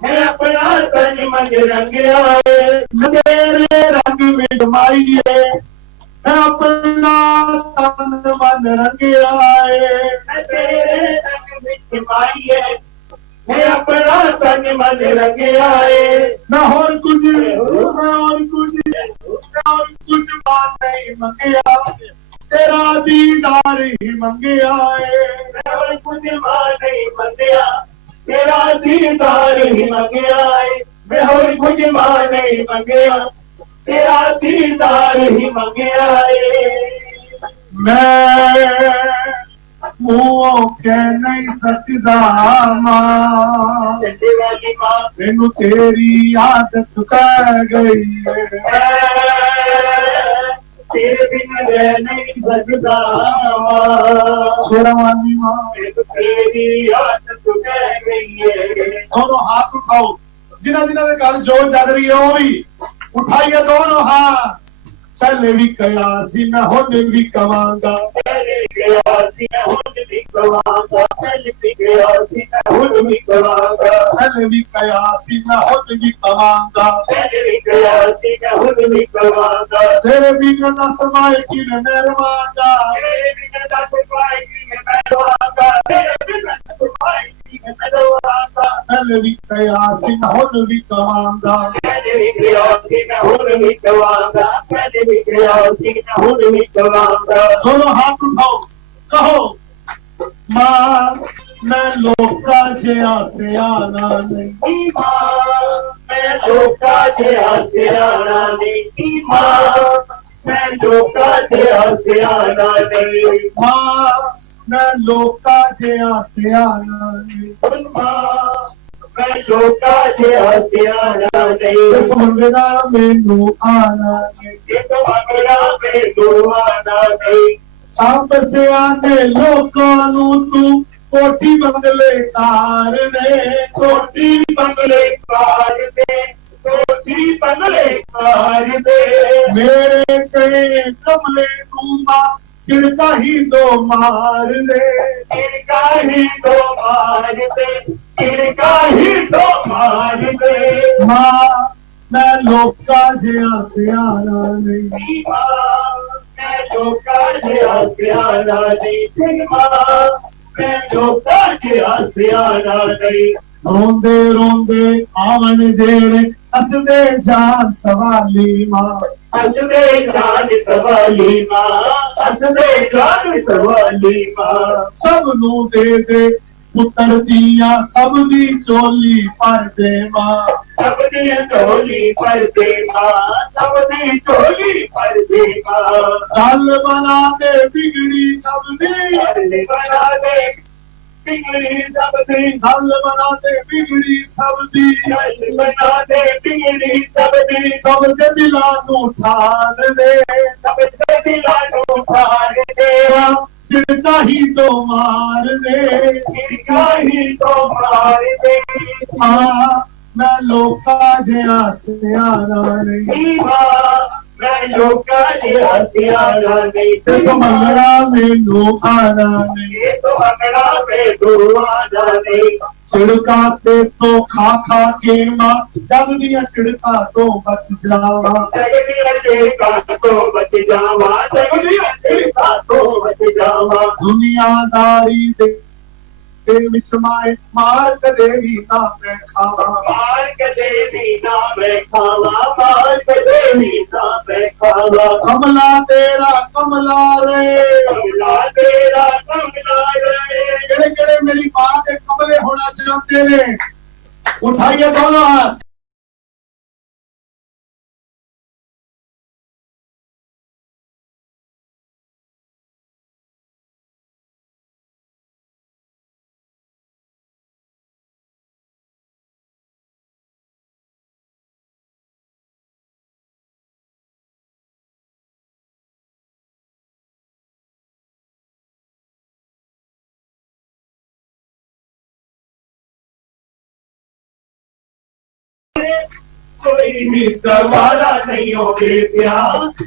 मैं अपना तन मन रंगिया तेरे रंग में जमाइए मैं अपना तन मन रंगिया मैं तेरे रंग में जमाइए मैं अपना तन मन रंगिया मैं और कुछ बात नहीं मंगिया तेरा दीदार ही मंगिया मैं और कुछ बात नहीं मंगिया तेरा दीदार ही मंगिया मैं और कुछ मां नहीं मंगिया तेरा दीदार ही मंगिया मैं मुंह कह नहीं सकदा मां चंडी वाली मां मैनू तेरी आदत पै गई तेरे बिना रह नहीं सकदा शेरवानी मां तेरी आदत पै गई है दोनों हाथ उठाओ जिन्हां जिन्हां दे गल जोर जग रही है वो भी उठाइए दोनों हाथ पहले भी कहा सी मैं हुण भी कवांगा पहले गया सी मैं हुण भी कवांगा पहले भी गया सी मैं हुण भी कवांगा पहले भी कहा सी मैं हुण भी कवांगा पहले भी गया सी मैं हुण भी कवांगा तेरे बिना दस माए कि मैं मेहरबांगा तेरे बिना दस माए कि मैं मेहरबांगा तेरे बिना दस माए कि मैं मेहरबांगा पहले भी कहा सी मैं हुण भी कवांगा पहले भी गया सी मैं हुण भी कवांगा पहले भी गया सी मैं हुण भी कवांगा दोनों हाथ उठाओ कहो मां मैं लोका जिहा सियाना नहीं मां मैं लोका जिहा सियाना नहीं मां मैं लोका जिहा सियाना नहीं मां मैं लोका जिहा सियाना नहीं मां मैं लोका जिहा सियाना नहीं एक मंगना मैनू आना नहीं एक मंगना मैनू आना नहीं आप सियाने लोकां नू तू कोठी बंगले कार दे कोठी बंगले कार दे कोठी बंगले कार दे मेरे के कमले नू मां चिड़का ही दो मार दे चिड़का ही दो मार दे चिड़का ही दो मार दे मां मैं लोका जिहा सियाना नहीं मां मैं लोका जिहा सियाना नहीं मां मैं लोका जिहा सियाना नहीं रोंदे रोंदे आवन जेड़े हसदे जान सवाली मां हसदे जान सवाली मां हसदे जान सवाली मां सब नू दे दे पुत्र दिया सब दी चोली पर दे मां सब दी चोली पर दे मां सब दी चोली पर दे मां गल बना दे बिगड़ी सब दी गल बना दे बिगड़ी सब दी गल बना दे बिगड़ी सब दी गल बना दे बिगड़ी सब दी सब के दिला नू ठार दे सब के दिला नू ठार दे चिड़का ही तो मार दे चिड़का ही तो मार दे मां मैं लोका जिहा सियाना नहीं मां मैं लोका जिहा सियाना नहीं एक मंगना मैनू आना नहीं एक मंगना मैनू आना नहीं चिड़का ते तो खा के मां जग दियां चिड़का तो बच जावा जग दियां चिड़का तो बच जावा जग दियां चिड़का तो बच जावा दुनियादारी दे विच माए मार कदे भी ना मैं खावा मार कदे भी ना मैं खावा मार कदे भी ना मैं खावा कमला तेरा कमला रे कमला तेरा कमला रे केड़े केड़े मेरी मां दे कमले होना चाहते ने उठाइए दोनों हाथ। कोई भी करवाना नहीं हो बेटिया,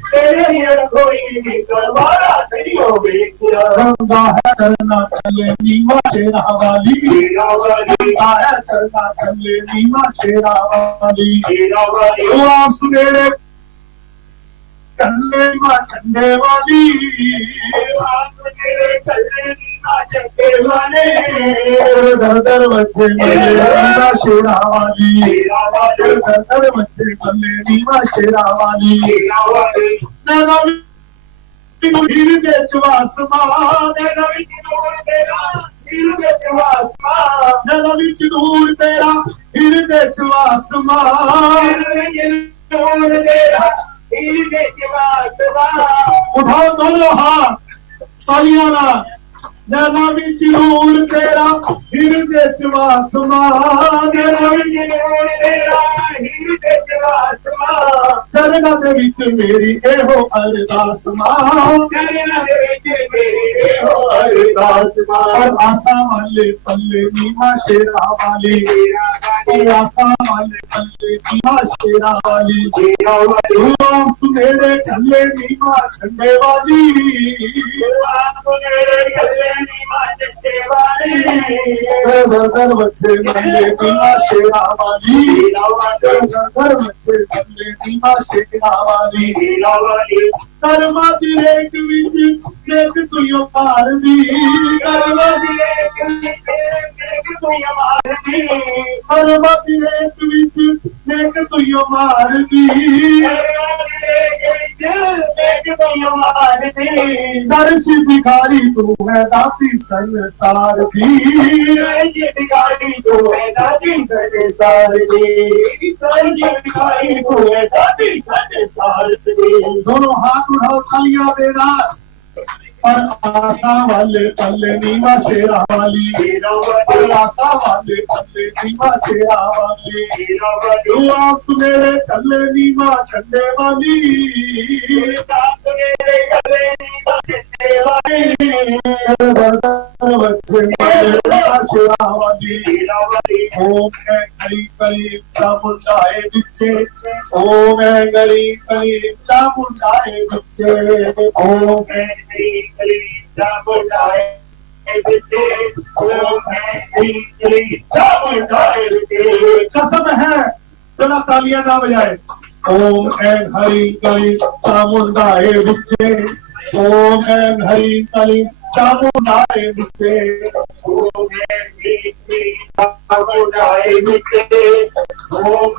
तेरे यार कोई भी करवाना नहीं हो बेटिया। गंगा है चलना चले नीमा शेरा वाली, शेरा वाली गंगा है चलना चले नीमा शेरा वाली, शेरा वाली ओ आप सुनेरे चले नीमा चंडे वाली, तेरे चलने नीमा चंडे वाले, दर दर बच्चे चले नीमा शेरा वाली, शेरा वाली दर दर बच्चे चले नीमा शेरा वाली, शेरा वाली नैना हीर दे चवासमा, नैना विच नूर तेरा हीर दे चवासमा, नैना विच नूर तेरा हीर दे चवासमा, नैना विच नूर तेरा हीर दे चवासमा। उठाओ दोनों हाथ तालियां ना, नैना विच नूर तेरा हीर दे चवासमा, नैना विच नूर तेरा हीर दे चवासमा, चरना दे विच मेरी एहो अरदास मां, चरना दे विच मेरी एहो अरदास मां। और आसा वाले पल्ले नीमा शेरा वाली, शेरा वाली और आसा वाले पल्ले नीमा शेरा वाली, शेरा वाली राम सुनेरे चले नीमा झंडे वाली, आप मेरे गले नीमा चंडे वाली, घर बच्चे मल्ले नीमा शेरा वाली, शेरा वाली घर बच्चे मल्ले नीमा शेरा वाली, शेरा वाली कर्मा दी रेख विच रेख तुयो पार दी, कर्मा दी कर्मा दी रेख विच रेख तुयो मार दी, दर्श भिखारी तू है दाती संसार दी, भिखारी तो है दादी संसार दी, भिखारी तो है दादी संसार दी। दोनों हाथ उठाओ तालियां देना, और आशा वाले पल्ले नीमा शेरा वाली, और आशा वाले पल्ले नीमा शेरा वाली, तू आप सुनेरे चले नीमा झंडे वाली, बच्चे नीमा शेरा वाली, ओम है गली गली चामुंडाए बिच्छे, ओम है गली गली चामुंडाए बिच्छे, ओम है कसम है चला तालियां ना बजाए, ओम ऐं हरि कली चामुंडाए बिच्चे, ओम ऐं हरि कली चामुंडाए बिच्चे, ओम चामुंडाए बिच्चे, ओम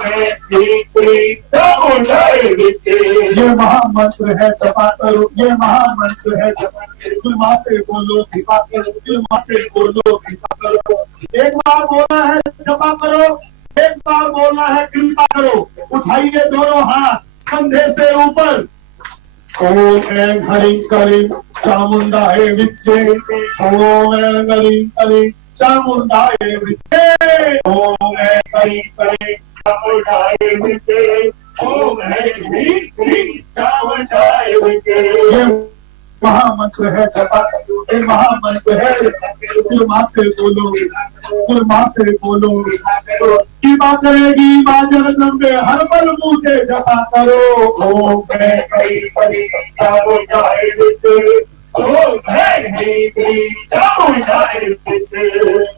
चामुंडाए बिच्चे। ये महामंत्र है जपा करो, ये महामंत्र है जपा करो, दिल मां से बोलो कृपा करो, दिल मां से बोलो कृपा करो, एक बार बोला है जपा करो, एक बार बोलना है कृपा करो, उठाइए दोनों हाथ कंधे से ऊपर, ओम ऐं हरि कली चामुंडाए बिच्चे, ओम ऐं हरि कली चामुंडाए बिच्चे, ओम हरि कली चामुंडाए बिच्चे, ओम हरि चामुंडाए बिच्चे। ये महामंत्र है जपा करो, ये महामंत्र है, दिल मां से बोलो, दिल मां से बोलो, कृपा करेगी मां जगदम्बे, हर पल मुंह से जपा करो, ओम हरि कली चामुंडाए बिच्चे, ओम हरि कली चामुंडाए बिच्चे।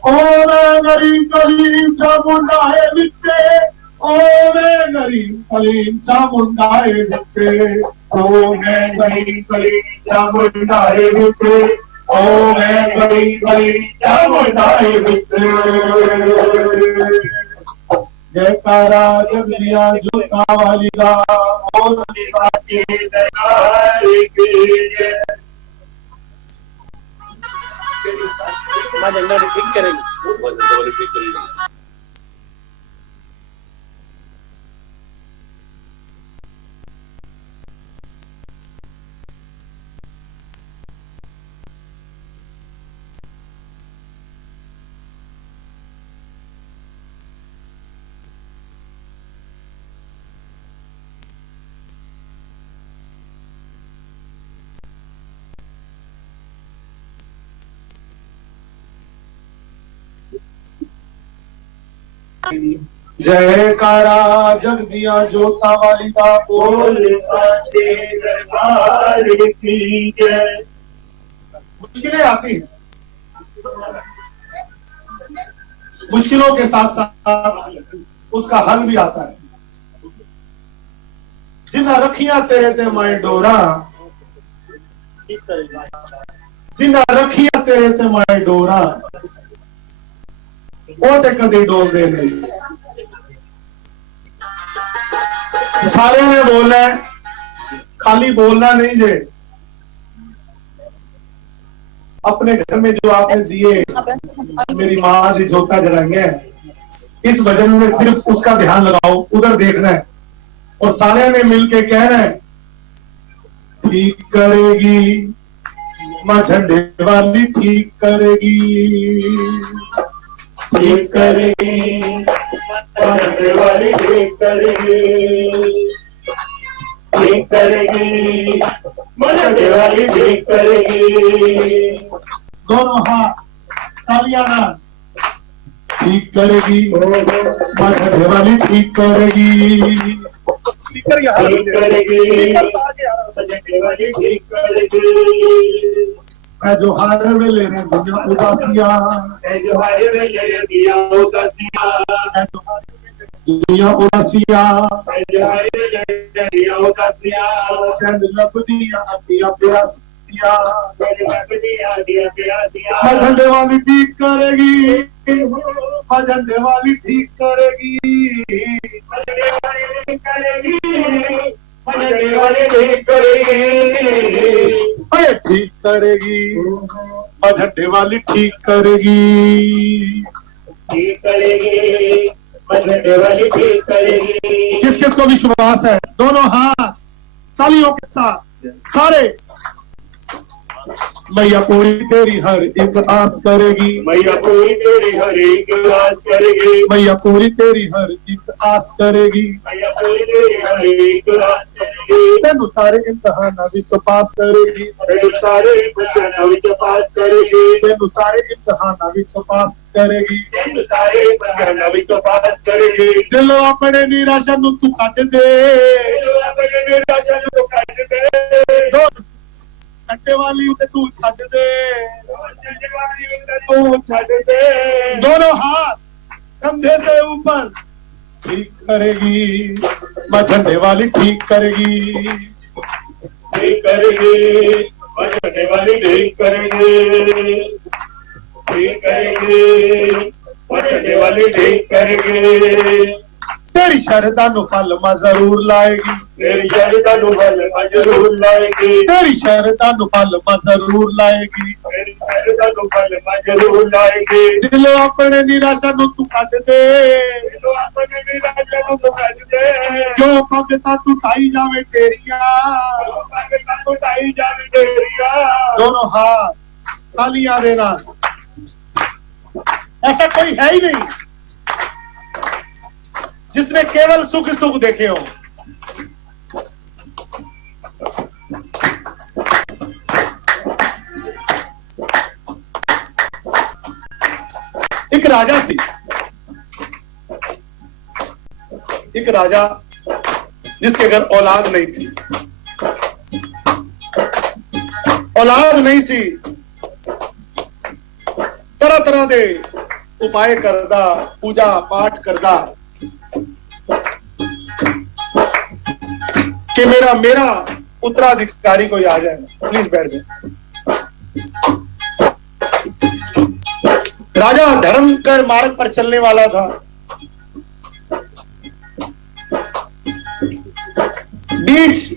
ओम गरीब कलीम चामुंडाए बिच्चे, ओम गरीब कलीम चामुंडाए बिच्चे, ओम हरि कली चामुंडाए बिच्चे, ओम हरि कली चामुंडाए बिच्चे। जयकारा जगदिया जोता वाली का बोल साचे दरबार की जय। झंडा ठीक करेंगे। जयकारा जगदिया जोता वाली दा बोल साचे दरबार की जय। मुश्किलें आती हैं, मुश्किलों के साथ साथ उसका हल भी आता है। जिन्ना रखिया तेरे ते मैं डोरा, जिन्ना रखिया तेरे ते मैं डोरा, वो ते कदी डोलदे नहीं। सारे ने बोलना है, खाली बोलना नहीं जे। अपने घर में जो आपने दिए मेरी माँ जी जोता जलाएंगे, इस भजन में सिर्फ उसका ध्यान लगाओ, उधर देखना है और सारे ने मिलके कहना है, ठीक करेगी माँ झंडे वाली, ठीक करेगी, ठीक करेगी झंडे वाली, ठीक करेगी, ठीक करेगी झंडे वाली, ठीक करेगी। दोनों हाथ तालियां ना, ठीक करेगी माँ झंडे वाली, ठीक करेगी। स्पीकर यहाँ ठीक करेगी झंडे वाली, ठीक करेगी। मैं जो हार में ले रहे दुनिया उदासियां, जो हारे में ले दिया उदासियां, दुनिया उदासियां, जो हारे में ले दिया उदासियां, चैन लब दिया दिया प्यासियां, मैं झंडे वाली ठीक करेगी, मैं झंडे वाली ठीक करेगी, झंडे वाली ठीक करेगी, अरे ठीक करेगी, मैं झंडे वाली ठीक करेगी, ठीक करेगी झंडे वाली, ठीक करेगी। किस किस को विश्वास है? दोनों हाथ तालियों के साथ सारे। मैया पूरी तेरी हर एक आस करेगी, मैया पूरी तेरी हर एक आस करेगी, मैया पूरी तेरी हर एक आस करेगी, मैया पूरी तेरी हर एक आस करेगी। तेनू सारे इम्तिहान विच पास करेगी, सारे इम्तिहान विच पास करेगी, तेनू सारे इम्तिहान विच पास करेगी, सारे इम्तिहान विच पास करेगी। दिलों अपने निराशा नू तू कट दे, अपने निराशा नू कट दे, घंटे वाली उते तू छड्ड दे, तू छड्ड दे। दोनों हाथ कंधे से ऊपर, ठीक करेगी माँ झंडे वाली, ठीक करेगी, ठीक करेगी झंडे वाली, ठीक करेगी, ठीक करेगी झंडे वाली, ठीक करेगी। तेरी शरदा नु फल मां जरूर लाएगी, तेरी शरदा नु फल मां जरूर लाएगी, तेरी शरदा नु फल मां जरूर लाएगी, तेरी शरदा नु फल मां जरूर लाएगी। दिलों अपने निराशा नु तू कट दे, दिलों अपने निराशा नु तू कट दे, जो भगता तू ढाई जावे तेरिया, तू ढाई जावे तेरिया। दोनों हाथ तालियां देना। ऐसा कोई है ही नहीं जिसने केवल सुख सुख देखे हो। एक राजा सी, एक राजा जिसके घर औलाद नहीं थी, औलाद नहीं सी, तरह तरह दे उपाय करदा, पूजा पाठ करदा कि मेरा उत्तराधिकारी कोई आ जाए। प्लीज बैठ जाए। राजा धर्म कर मार्ग पर चलने वाला था। बीच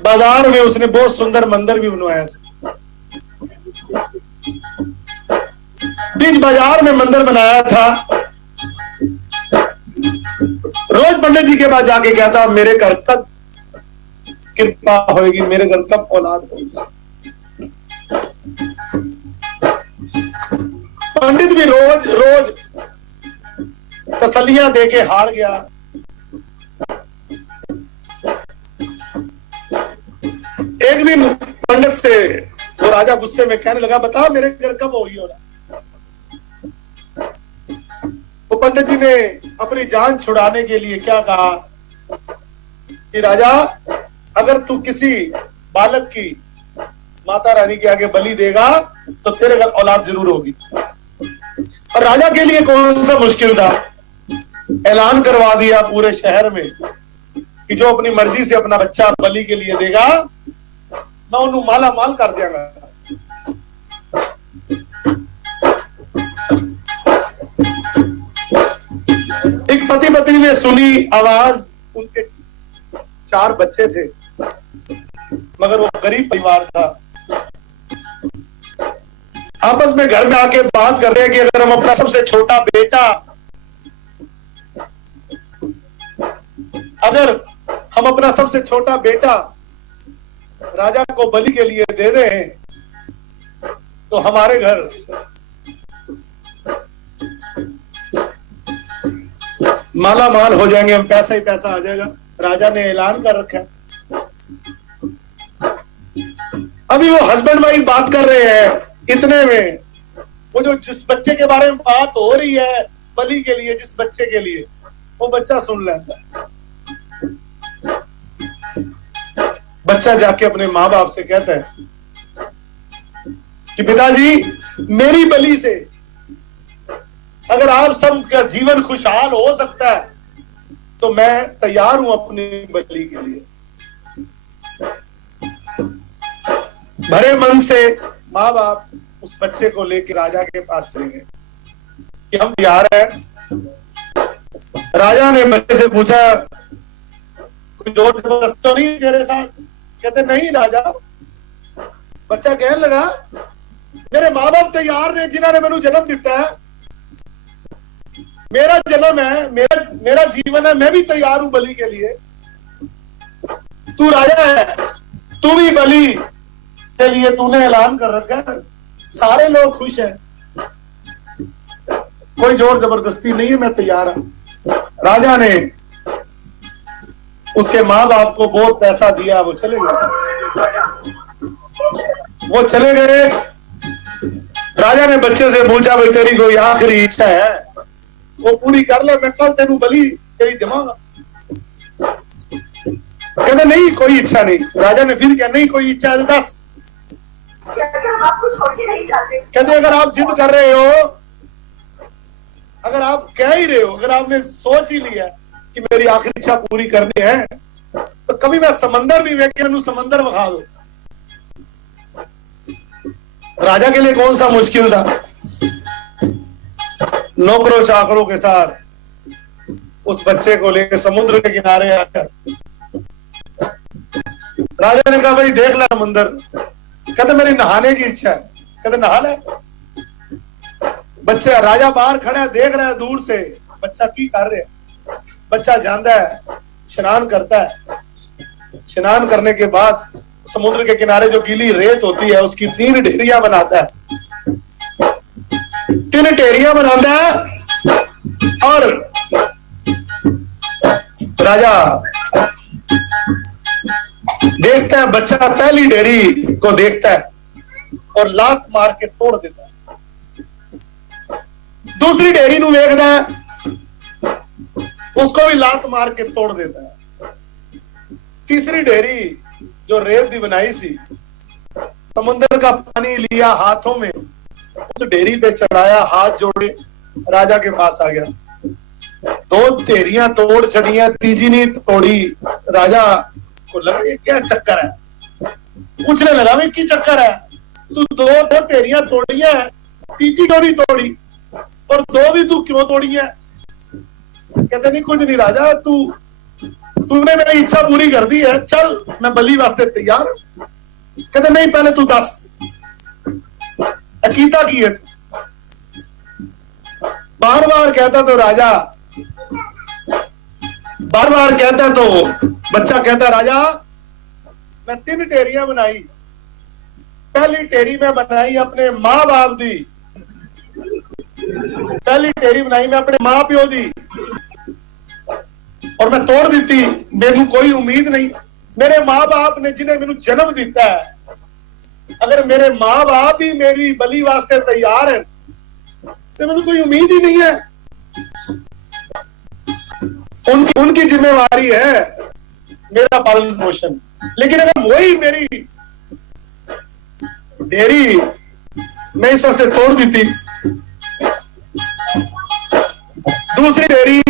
बाजार में उसने बहुत सुंदर मंदिर भी बनवाया। बीच बाजार में मंदिर बनाया था। रोज पंडित जी के पास जाके कहता, मेरे घर कब कृपा होगी, मेरे घर कब औलाद होगी। पंडित भी रोज रोज तसल्लियां देके हार गया। एक दिन पंडित से वो राजा गुस्से में कहने लगा, बताओ मेरे घर कब होगी औलाद। वो पंडित जी ने अपनी जान छुड़ाने के लिए क्या कहा कि राजा, अगर तू किसी बालक की माता रानी के आगे बलि देगा तो तेरे घर औलाद जरूर होगी। और राजा के लिए कौन सा मुश्किल था, ऐलान करवा दिया पूरे शहर में कि जो अपनी मर्जी से अपना बच्चा बलि के लिए देगा मैं उन्हें माला माल कर देगा। एक पति पत्नी ने सुनी आवाज, उनके 4 बच्चे थे मगर वो गरीब परिवार था। आपस में घर में आके बात कर रहे हैं कि अगर हम अपना सबसे छोटा बेटा, अगर हम अपना सबसे छोटा बेटा राजा को बलि के लिए दे दें तो हमारे घर माला माल हो जाएंगे, हम पैसा ही पैसा आ जाएगा। राजा ने ऐलान कर रखा है। अभी वो हस्बैंड वाइफ बात कर रहे हैं, इतने में वो जो जिस बच्चे के बारे में बात हो रही है बलि के लिए, जिस बच्चे के लिए, वो बच्चा सुन लेता है। बच्चा जाके अपने माँ बाप से कहता है कि पिताजी, मेरी बलि से अगर आप सबका जीवन खुशहाल हो सकता है तो मैं तैयार हूं अपनी बलि के लिए। भरे मन से माँ बाप उस बच्चे को लेकर राजा के पास चले गए कि हम तैयार हैं। राजा ने बच्चे से पूछा, कोई जोर जबरदस्ती तो नहीं तेरे साथ? कहते नहीं राजा। बच्चा कहने लगा, मेरे माँ बाप तैयार ने, जिन्होंने मैंने जन्म दिता है, मेरा जन्म है, मेरा जीवन है, मैं भी तैयार हूं बलि के लिए। तू राजा है, तू भी बलि के लिए तूने ऐलान कर रखा है, सारे लोग खुश हैं, कोई जोर जबरदस्ती नहीं है, मैं तैयार हूं। राजा ने उसके माँ बाप को बहुत पैसा दिया, वो चले गए। राजा ने बच्चे से पूछा, भाई तेरी कोई आखिरी इच्छा है वो पूरी कर ले, मैं कल तेरू बलि तेरी जमाऊंगा। कहते नहीं कोई इच्छा नहीं। राजा ने फिर क्या, नहीं कोई इच्छा है? 10। कहते अगर आप जिद कर रहे हो, अगर आप कह ही रहे हो, अगर आपने सोच ही लिया कि मेरी आखिरी इच्छा पूरी करनी है तो कभी मैं समंदर भी वेखे समंदर बखा दो। राजा के लिए कौन सा मुश्किल था, नौकरों चाकरों के साथ उस बच्चे को लेकर समुद्र के किनारे आकर राजा ने कहा, भाई देख ला समुद्र। कहते मेरी नहाने की इच्छा है। कहते नहा ले। बच्चा, राजा बाहर खड़ा है, देख रहा है दूर से बच्चा की कर रहे है। बच्चा जानता है, स्नान करता है। स्नान करने के बाद समुद्र के किनारे जो गीली रेत होती है उसकी 3 ढेरियां बनाता है। 3 ढेरियां बनाता है और राजा देखता है, बच्चा पहली ढेरी को देखता है और लात मार के तोड़ देता है। दूसरी ढेरी नू देखता है, उसको भी लात मार के तोड़ देता है। तीसरी ढेरी जो रेत दी बनाई सी, समुद्र का पानी लिया हाथों में, उस ढेरी पे चढ़ाया, हाथ जोड़े राजा के पास आ गया। 2 ढेरियां तोड़ चढ़िया, तीजी नहीं तोड़ी। राजा को लगा ये क्या चक्कर है, पूछने लगा भाई की चक्कर है, तू 2 ढेरियां तोड़ी है, तीजी को भी तोड़ी और 2 भी तू क्यों तोड़ी है? कहते नहीं कुछ नहीं राजा, तूने मेरी इच्छा पूरी कर दी है, चल मैं बलि वास्ते तैयार हूं। कहते नहीं पहले तू दस अकीदा की है। बार बार कहता तो राजा, बार बार कहता तो बच्चा कहता, राजा मैं 3 ढेरियां बनाई। पहली ढेरी में बनाई अपने माँ बाप दी, पहली ढेरी बनाई मैं अपने माँ प्यो दी और मैं तोड़ दी। मेनू कोई उम्मीद नहीं, मेरे माँ बाप ने जिन्हें मेनू जन्म दिता है, अगर मेरे माँ बाप ही मेरी बलि वास्ते तैयार है तो मेनू कोई उम्मीद ही नहीं है। उनकी जिम्मेवारी है मेरा पालन पोषण। लेकिन अगर वही मेरी डेयरी मैं इस वजह से तोड़ दी थी, दूसरी डेयरी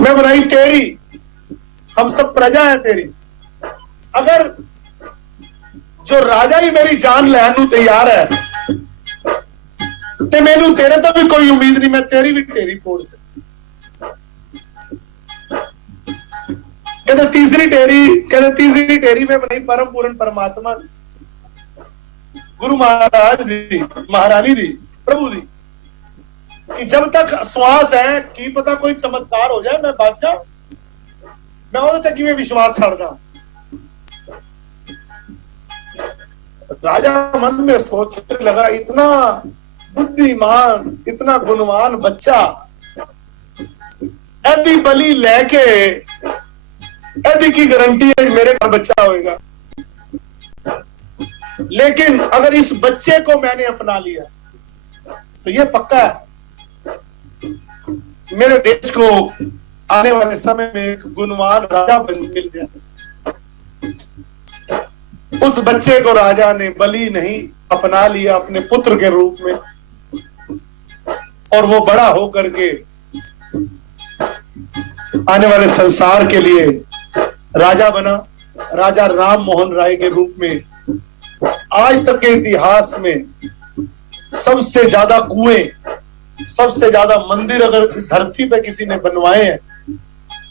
मैं बनाई तेरी, हम सब प्रजा है तेरी। अगर जो राजा ही मेरी जान लैन तैयार है तो मैनू तेरे तो भी कोई उम्मीद नहीं, मैं तेरी भी तेरी तोड़ सकती। कहते तीसरी टेरी में बनाई परम पूर्ण परमात्मा गुरु महाराज दी, महारानी दी, प्रभु दी, कि जब तक श्वास है की पता कोई चमत्कार हो जाए, मैं बादशाह मैं उहदे तक मैं विश्वास छड़दा। राजा मन में सोचने लगा, इतना बुद्धिमान इतना गुणवान बच्चा ऐदी बलि लेके ऐदी की गारंटी है मेरे घर बच्चा होएगा। लेकिन अगर इस बच्चे को मैंने अपना लिया तो ये पक्का है मेरे देश को आने वाले समय में एक गुणवान राजा मिल गया। उस बच्चे को राजा ने बलि नहीं अपना लिया अपने पुत्र के रूप में, और वो बड़ा होकर के आने वाले संसार के लिए राजा बना। राजा राम मोहन राय के रूप में आज तक के इतिहास में सबसे ज्यादा कुएं, सबसे ज्यादा मंदिर अगर धरती पे किसी ने बनवाए हैं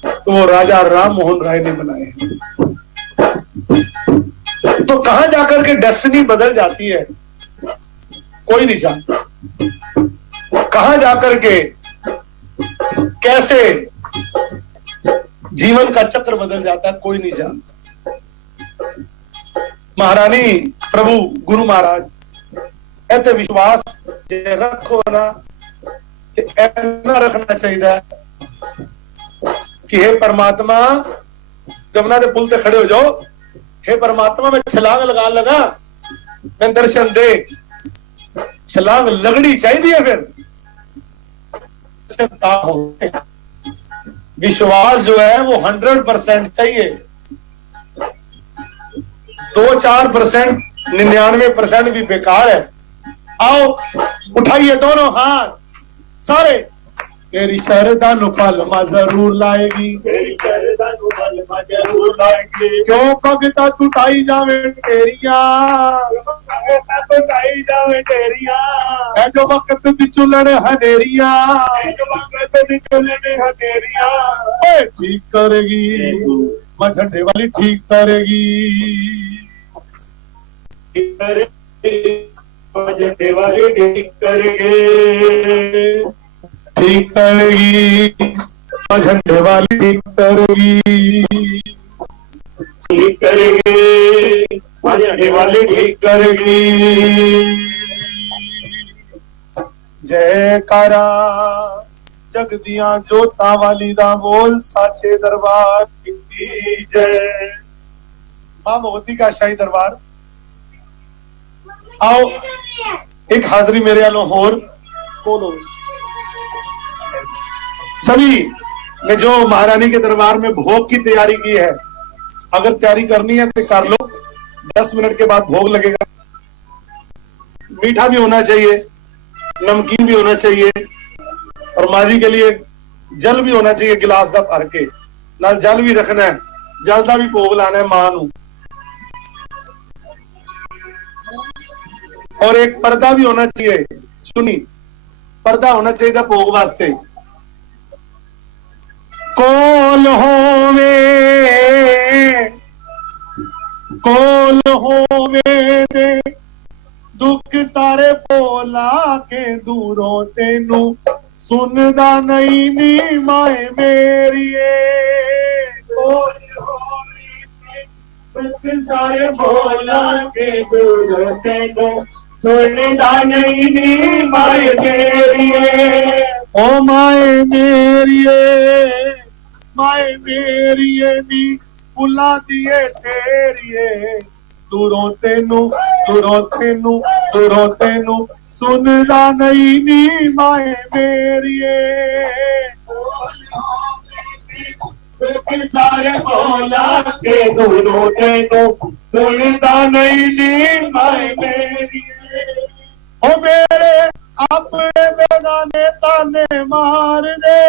तो वो राजा राम मोहन राय ने बनाए हैं। तो कहां जाकर के डेस्टिनी बदल जाती है कोई नहीं जानता, कहां जाकर के कैसे जीवन का चक्र बदल जाता है कोई नहीं जानता। महारानी प्रभु गुरु महाराज ऐसे विश्वास रखो ना कि ऐसा रखना चाहिए कि हे परमात्मा जमुना के पुल ते खड़े हो जाओ, हे परमात्मा मैं छलांग लगा मैं दर्शन दे। छलांग लगनी चाहिए फिर विश्वास जो है वो 100% चाहिए। 2-4% 99% भी बेकार है। आओ उठाइए दोनों हाथ सारे, तेरी शरदा नु फल मा जरूर लाएगी, तेरी शरदा नु फल मा जरूर लाएगी। क्यों भगता टुटाई जावे तेरिया, टुटाई जावे तेरिया। है जो वक्त बिचुलन हनेरिया, जो वक्त बिचुलन हनेरिया। ठीक करेगी मां झंडे वाली, ठीक करेगी, ठीक करेगी मां झंडे वाली, ठीक करेगी, ठीक करेगी झंडे वाली, ठीक करेगी, ठीक करेगी झंडे वाली, ठीक करेगी। जयकारा जगदियां जोता वाली दा बोल, साचे दरबार की जय। मां भगवती का शाही दरबार। आओ एक हाजरी मेरे वालों होर बोलो। सभी ने जो महारानी के दरबार में भोग की तैयारी की है, अगर तैयारी करनी है तो कर लो, 10 मिनट के बाद भोग लगेगा। मीठा भी होना चाहिए, नमकीन भी होना चाहिए, और माँ जी के लिए जल भी होना चाहिए गिलास दा भर के, नाल जल भी रखना है, जल का भी भोग लाना है मां नू। और एक पर्दा भी होना चाहिए, सुनी पर्दा होना चाहिए भोग वास्ते। कोल होवे दे दुख सारे बोला के दूरों तेनू सुनदा नहीं नी माए मेरिए। कोल होवे दुख सारे बोला के दूरों तेनू सुनदा नहीं नी माए मेरिए। ओ माए मेरिए, माए मेरिए नी बुला दिए ठेरिए, दूरों तेनू दूरों तेनू दूरों तेनू सुनदा नहीं नी माए मेरिए। दूरों तेनू सुनदा नहीं नी माए मेरी ओ मेरे अपने बेगाने ताने मार दे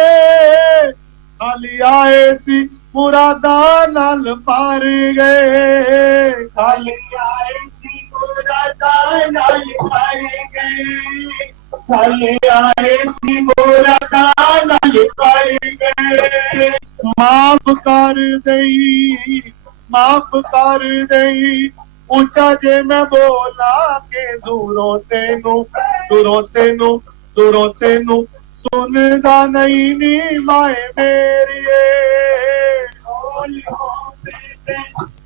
खाली आए सी मुरादा नाल पार गए खाली आए सी मुरादा नाल पार गए खाली आए सी मुरादा नाल पार गए माफ कर दई ऊंचा जे मैं बोला के दूरों तेनू सुनदा नहीं नी माए मेरिए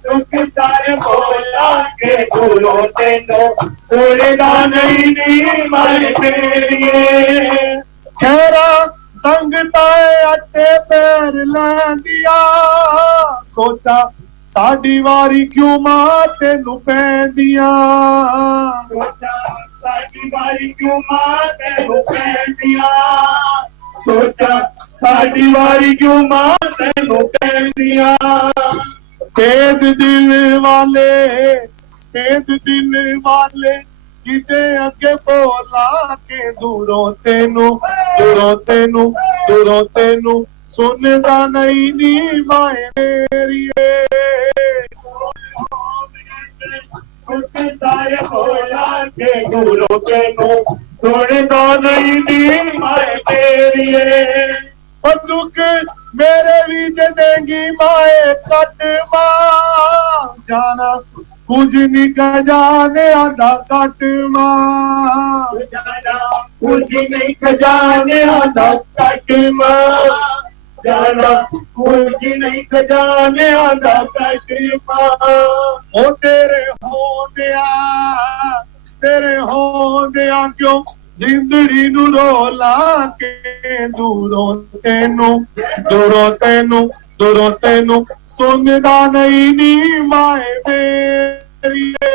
दुख सारे बोला के दूरों तेनू सुनदा नहीं नी माए मेरिए खैरा संगता अट्टे पैर लैंदिया सोचा साडी वारी क्यों मां तेनू पैंदिया सोचा साडी वारी क्यों मां तेनू पैंदिया सोचा साडी वारी क्यों मां तेनू पैंदिया तेज दिल वाले किते अगे बोला के दूरों तेनू सुनदा नहीं नी माए मेरिए सारे बोला के दूरों तेनू सुनदा नहीं नी माए मेरिए दुख मेरे भी देंगी माए कट मां जाना कुछ नहीं खजाने आधा कट मां जाना कुछ नहीं खजाने आधा कट मां जाना कुछ नहीं खजाने आधा कट मां ओ तेरे होंदिया क्यों जिंदड़ी नू रोला के दूरों तेनू सुनदा नहीं नी माए मेरिए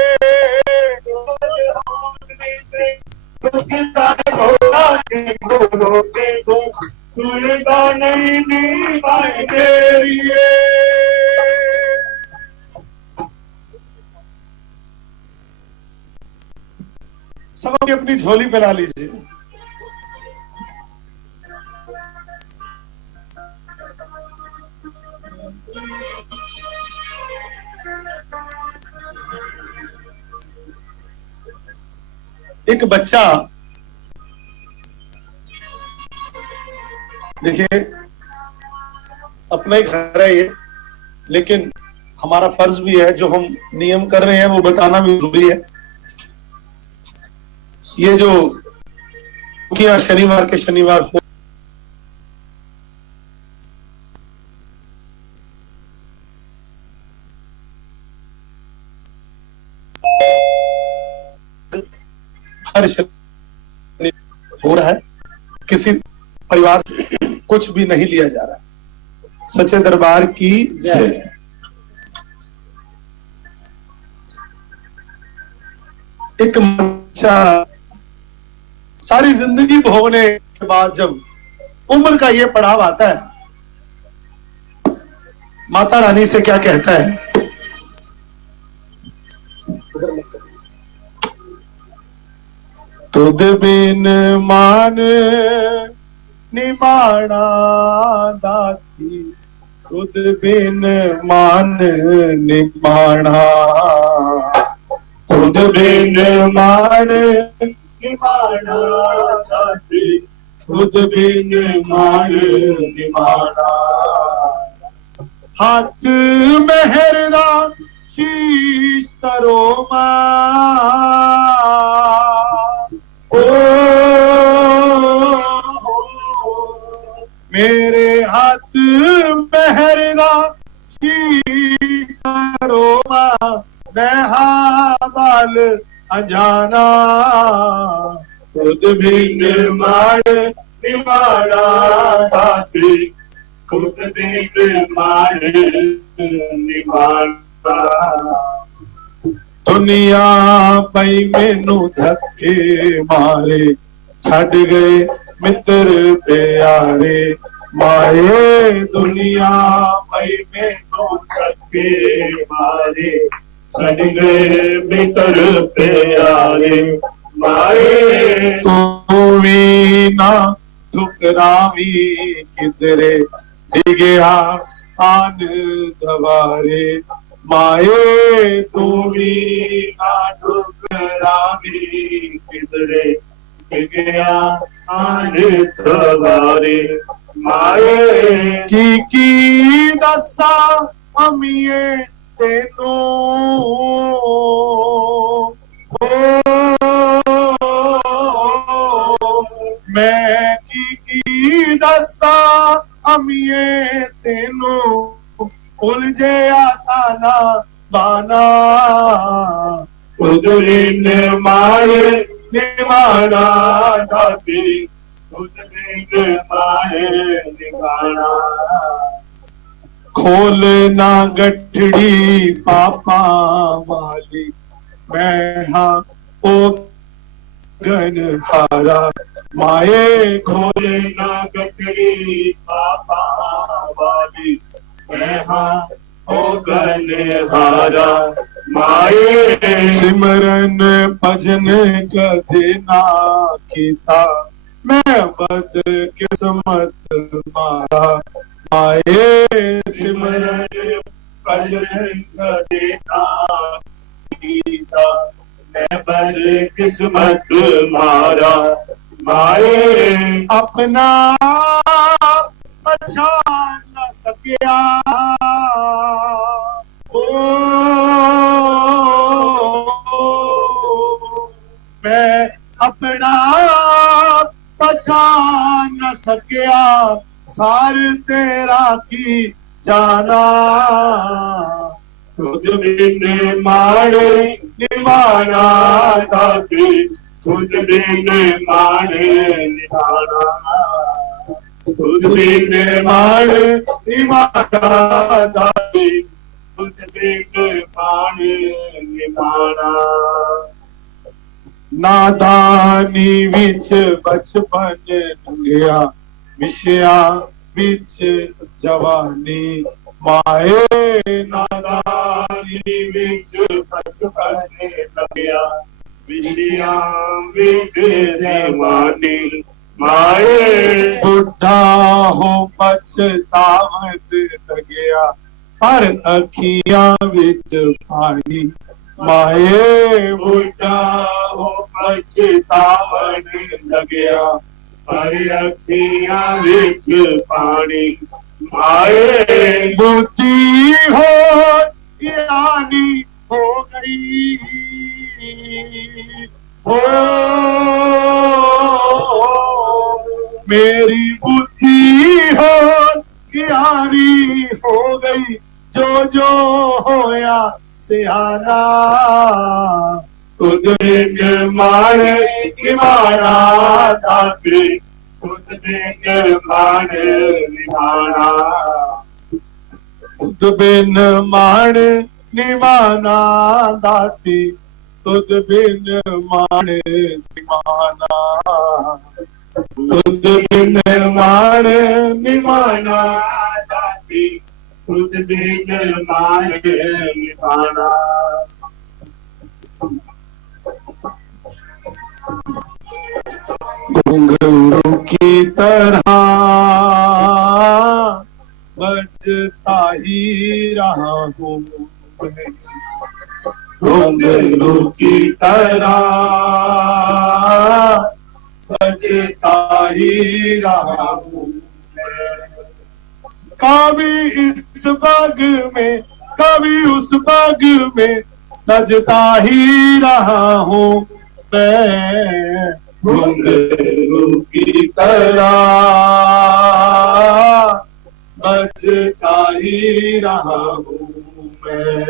सुनदा नहीं नी माए मेरिए सब अपनी झोली पे ला लीजिए एक बच्चा देखिए अपना ही घर है ये लेकिन हमारा फर्ज भी है जो हम नियम कर रहे हैं वो बताना भी जरूरी है ये जो शनिवार के शनिवार हो हर शनि हो रहा है किसी परिवार से कुछ भी नहीं लिया जा रहा है सच्चे दरबार की जय एक बच्चा सारी जिंदगी भोगने के बाद जब उम्र का ये पड़ाव आता है माता रानी से क्या कहता है तुद बिन मान निमाणा दाती तुद बिन मान निमाणा तुद बिन मान निमाणा दाती तुद बिन मान निमाणा हाथ मेहरदा शीश तरो मेरे हाथ मेहरदा शीश तरो मैं हाल अजाना खुद भी निर्माण निमाणा दाती खुद भी निर्माण निमाणा दुनिया पई मैनू धक्के मारे छड़ गए मित्र प्यारे माए दुनिया पई मैनू धक्के के मारे सड़ गए मित्र प्यारे माए तू भी ना ठुकरावी किधरे गया आन दवारे माए तू भी ना ठुकरावी किधरे गया आन दवारे माए की दसा अमीए तेनू मैं की दसा अमीए तेनू उलझे आता ना बाना उदरिन मारे निमाना दाती उदरिन मारे निमाना खोलना गठड़ी पापा वाली मैं हाँ ओ गन हारा माए खोलना गठड़ी पापा वाली मैं हाँ ओ गन हारा माए सिमरन भजन कदे ना कीता मैं बद किस्मत मारा माए सिमरन भजन कदे ना कीता मैं बद किस्मत मारा माए अपना पहचान न सकिया मैं अपना पहचान न सकिया सार तेरा की जाना खुद बिन मारे निभाना दाती खुद बिन मारे निभाना खुद बिन मारे निभाना दाती खुद बिन मारे निभाना नादानी विच बचपन लंघिया विषया विच जवानी माए नादानी विच बचपन लंघिया विषया विच जवानी माए बुढ़ा हो पछतावत लगिया पर अखियां विच पानी माए बुढ़ा हो पछतावन लगिया पर अखियां विच पानी माए बुद्धि हो ज्ञानी हो गई हो मेरी बुद्धि हो ज्ञानी हो गई जो होया सियाना खुद बिन मारे निभाना दाती खुद बिन मारे निभाना खुद बिन मान निमाना दाती खुद बिन मान निमाना खुद बिन मारे निभाना दाती खुद बिन मारे निभाना घुंघरू की तरह बजता ही रहा हूँ घुंघरू की तरह बजता ही रहा हूँ कभी इस बाग में कभी उस बाग में सजता ही रहा हूँ मैं घुंघरू की तरह बजता ही रहा हूँ मैं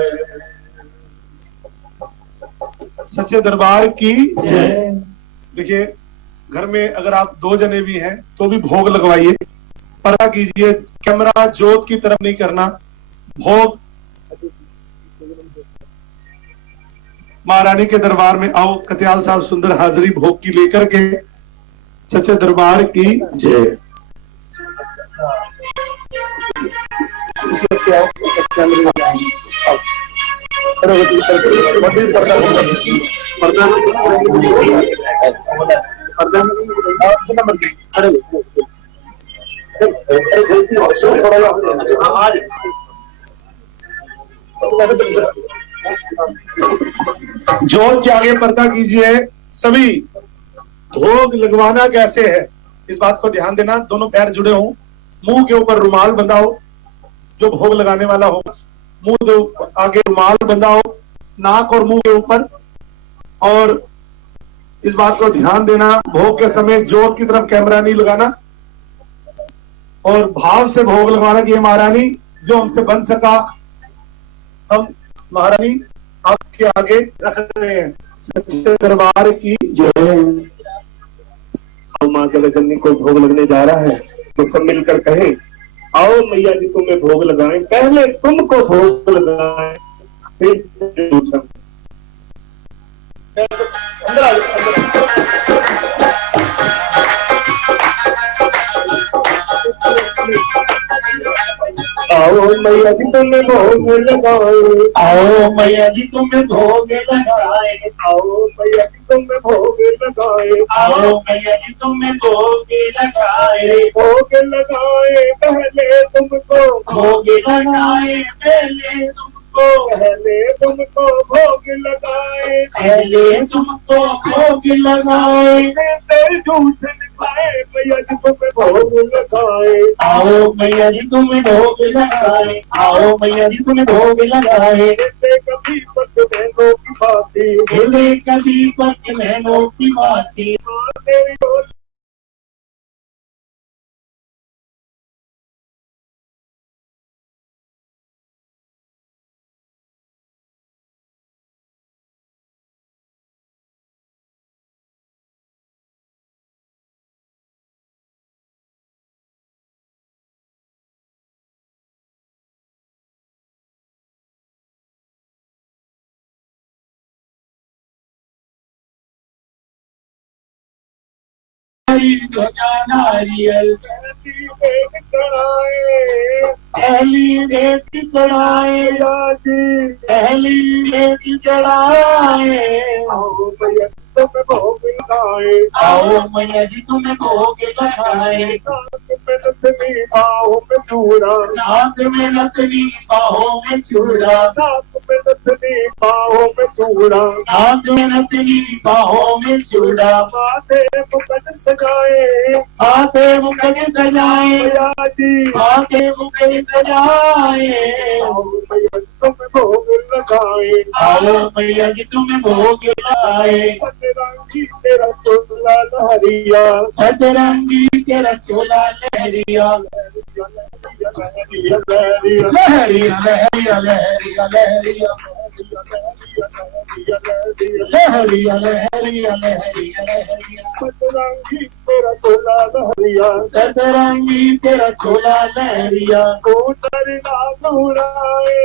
सच्चे दरबार की जय। देखिए घर में अगर आप 2 जने भी हैं तो भी भोग लगवाइए, पर्दा कीजिए, कैमरा जोत की तरफ नहीं करना। भोग महारानी के दरबार में आओ, कत्याल साहब सुंदर हाजिरी भोग की लेकर के। सच्चे दरबार की जय। जोत के आगे पर्दा कीजिए। सभी भोग लगवाना कैसे है इस बात को ध्यान देना। दोनों पैर जुड़े हों, मुंह के ऊपर रुमाल बंधा हो, जो भोग लगाने वाला हो मुंह के आगे रुमाल बंधा हो, नाक और मुंह के ऊपर। और इस बात को ध्यान देना, भोग के समय जोत की तरफ कैमरा नहीं लगाना और भाव से भोग लगवाना कि महारानी जो हमसे बन सका हम महारानी आपके आगे रख रहे हैं। सच्चे दरबार की जय। माँ के लगन को भोग लगने जा रहा है तो सब मिलकर कहे आओ मैया जी तुम्हें भोग लगाएं, पहले तुमको भोग लगाएं फिर आओ मैया जी तुम्हें भोग लगाए, आओ मैया जी तुम्हें भोग लगाए, आओ मैया जी तुम्हें भोग लगाए, आओ मैया जी तुम्हें भोग लगाए, भोग लगाए पहले तुमको, भोग लगाए पहले तुमको, पहले तुमको भोग लगाए, पहले तुमको भोग लगाए, तेरे झूठ खाए मैया जी तुम्हें भोग लगाए, आओ मैया जी तुम्हें भोग लगाए, आओ मैया जी तुम्हें भोग लगाए, कभी पत बहनों की बाती, खेले कभी पत बहनों की बाती, तेरी ध्वजा नारियल पहली बेटी चढ़ाए पहली बेटी चढ़ाए, आओ मैया तुम्हें भोग लगाए, आओ मैया जी तुम्हें भोग लगाए, बाहों में चूड़ा, नाक में नथनी बाहों में चूड़ा, नाक में नथनी बाहों में चूड़ा, नाक में नथनी बाहों में चूड़ा, माथे मुकुट सजाए, माथे मुकुट सजाए, मैया जी माथे मुकुट सजाए, आओ मैया तुम्हें भोग लगाए, आओ मैया जी तुम्हें भोग लगाए, सतरंगी तेरा चोला लहरिया, सतरंगी तेरा चोला लहरिया, लहरिया लहरिया लहरिया लहरिया लहरिया लहरिया, लहरिया लहरिया लहरिया लहरिया, सतरंगी तेरा चोला लहरिया, सतरंगी तेरा चोला लहरिया, सोनर लाल उड़ाए,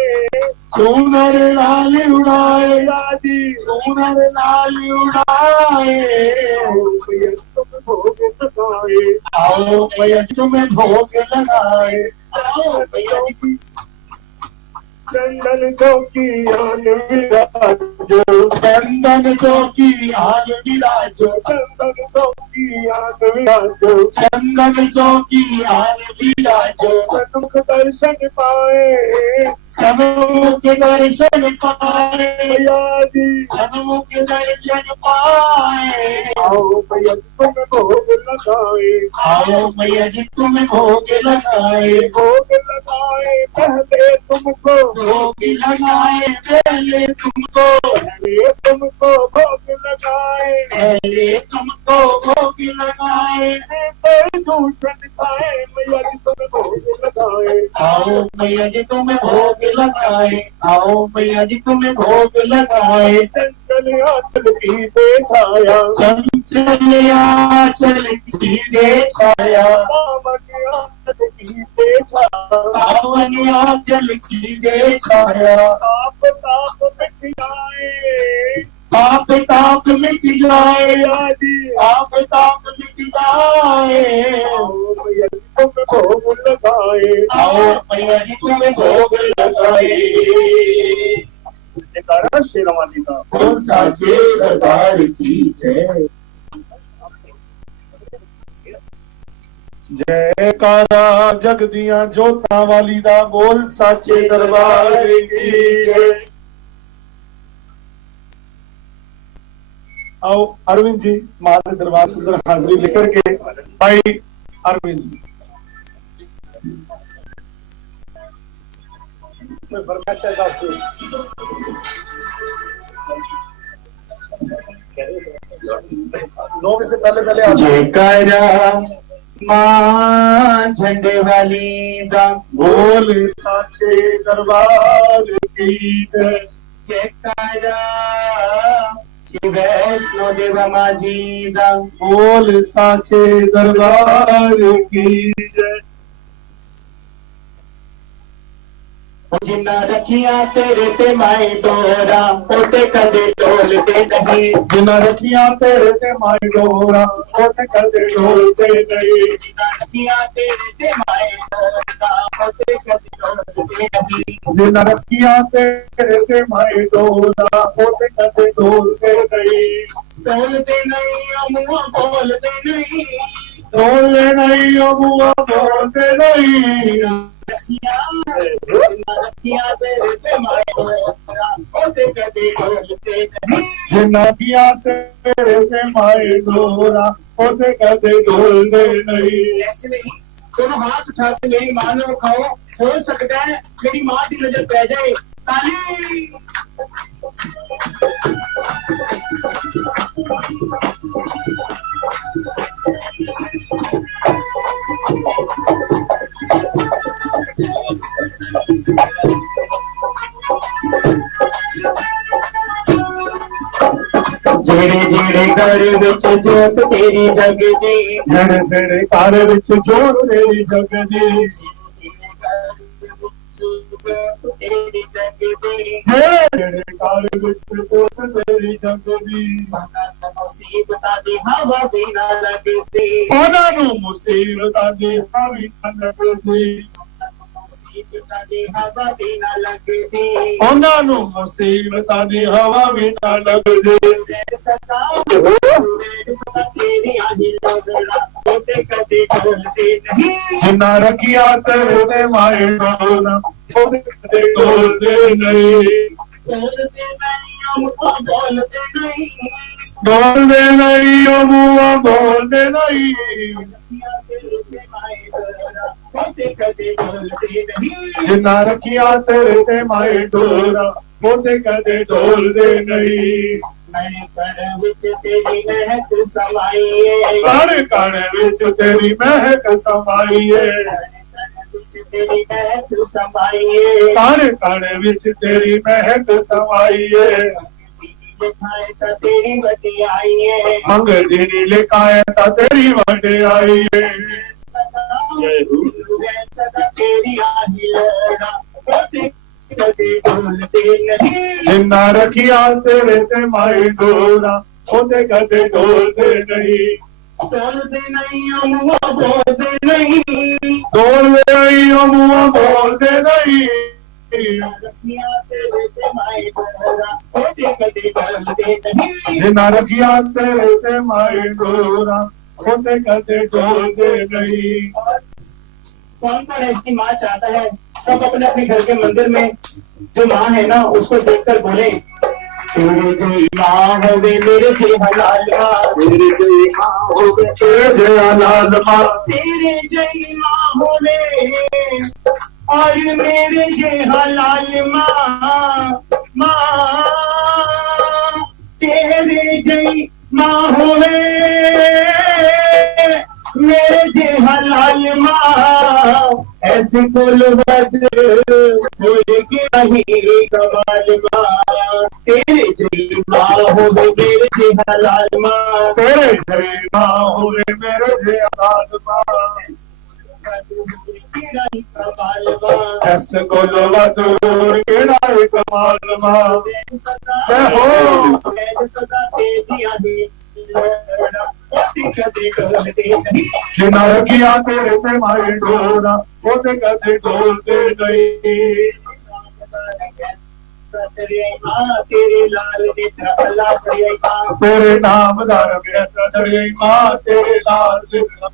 सोनर लाल उड़ाए, दादी सोनर लाल उड़ाए, मैया तुम भोग लगाए, आओ मैया जी तुम्हें भोग लगाए, आओ मैया जी चंदन चौकी आन विराजो, चंदन चौकी आज विराजो, चंदन चौकी आन विराजो, चंदन चौकी आज विराजो, सन्मुख दर्शन पाए, सन्मुख दर्शन पाए, मैया जी सन्मुख दर्शन पाए, आओ मैया तुम्हें भोग लगाए, आओ मैया जी तुम्हें भोग लगाए, भोग लगाए पहले तुमको, भोग लगाए पहले तुमको, पहले तुमको भोग लगाए, पहले तुमको भोग लगाए, तेरे दूषण खाए मैया जी तुम्हें भोग लगाए, आओ मैया जी तुम्हें भोग लगाए, आओ मैया जी तुम्हें भोग लगाए, चंचल आंचल की छाया, चंचल आंचल की दे छाया, पावन आंचल की छाया, पावन आंचल की दे छाया, ताप ताप मिट जाए, पाप ताप मिट जाए, मैया जी पाप ताप मिट जाए, आओ मैया जी तुम्हें भोग लगाए। आओ मैया जी तुम्हें भोग लगाए। जयकारा शेरा वाली का। बोल साचे दरबार की जय। जयकारा जगदियां जोतां वाली दा, बोल साचे दरबार की जय। आओ अरविंद जी मां के दरबार से जरा हाजिरी लेकर के। भाई अरविंद जी मैं फरमाइश है दस दो। नौ से पहले आ जाओ। जयकारा मां झंडे वाली दा, बोल साचे दरबार की जय। जयकारा श्री वैष्णो देवा मां जी दा, बोल साचे दरबार की जय। जिन्ना रखिया तेरे ते माए डोरा, ओते कदे डोलते नहीं। जिन्ना रखिया तेरे ते माए डोरा, ओते कदे डोलते नहीं। जिन्ना रखिया तेरे ते माए डोरा, ओते कदे डोलते नहीं। जिन्ना रखिया तेरे ते माए डोरा, ओते कदे डोलते नहीं। डोलते नहीं अमुआ बोलते नहीं। डोलते नहीं अबुआ बोलते नहीं। रखिया तेरे ते माए डोरा, ओते कदे डोलते नहीं। जिन्ना किया तेरे ते माए डोरा, ओते कदे डोलते नहीं। ऐसे नहीं, दोनों हाथ उठा के मेरी मां ने खाओ। हो सकता है मेरी मां की नजर पै जाए। ताली। जेड़े जेड़े घर विच जोत तेरी जगदी, जेड़े जेड़े घर विच जोत तेरी जगदी, तेरी जगदी, जेड़े जेड़े घर विच जोत तेरी जगदी। मुसीबतां दी हवा भी ना लगदी। उन्हां नूं मुसीबतां दी हवा भी ना लगदी। मुसीबतां दी हवा भी ना लगदी। उन्हां नूं मुसीबतां दी हवा भी ना लगदी। जिन्ना रखिया तेरे ते माए डोरा, ओते कदे डोलते नहीं। बोलते नहीं अमुआ बोलते नहीं। डोलते नहीं अबुआ बोलते नहीं। जिन्ना रखिया तेरे ते माए डोरा, ओते कदे डोलते नहीं। मैंने कण विच तेरी महक समाई। कण कण विच तेरी महक समाई है। तेरी महक समाई। कण कण विच तेरी महक समाई है। तेरी वडियाई है। मंगदी नी लिखाए ता तेरी वडियाई है। सदा तेरी आही लोड़ा, कदे डोलते नहीं। जिन्ना रखिया तेरे ते माए डोरा, ओते कदे डोलते नहीं। बोलते नहीं अमुआ बोलते नहीं। डोलते नहीं अबुआ बोलते नहीं। रखिया तेरे ते माए डोरा, ओते कदे डोलते नहीं। जिन्ना रखिया तेरे ते माए डोरा, ओते कदे डोलते नहीं। कौन कौन ऐसी माँ चाहता है सब अपने अपने घर के मंदिर में जो माँ है ना उसको देखकर बोले, तेरे जय माँ होवे मेरे जय हलाल माँ। तेरे जय माँ होवे तेरे जय हलाल माँ। तेरे जय माँ होवे और मेरे जय हलाल माँ। माँ तेरे जय माँ होवे मेरे जय हलाल माँ। ऐसे कुल बद बोल के नहीं कमाल माँ। तेरे जय माँ होवे मेरे जय हलाल माँ। तेरे जय माँ होवे मेरे जय हलाल माँ। ऐसे कुल बद बोल के नहीं कमाल माँ। जय हो। सदा तेरी आही लोड़ा, ओते कदे डोलते नहीं जिन्ना रखिया तेरे ते माए डोरा ओते कदे डोलते नहीं तेरे माँ तेरे लाल ने अल्लाह पढ़े माँ तेरे नाम दार ऐसा चढ़े माँ तेरे लाल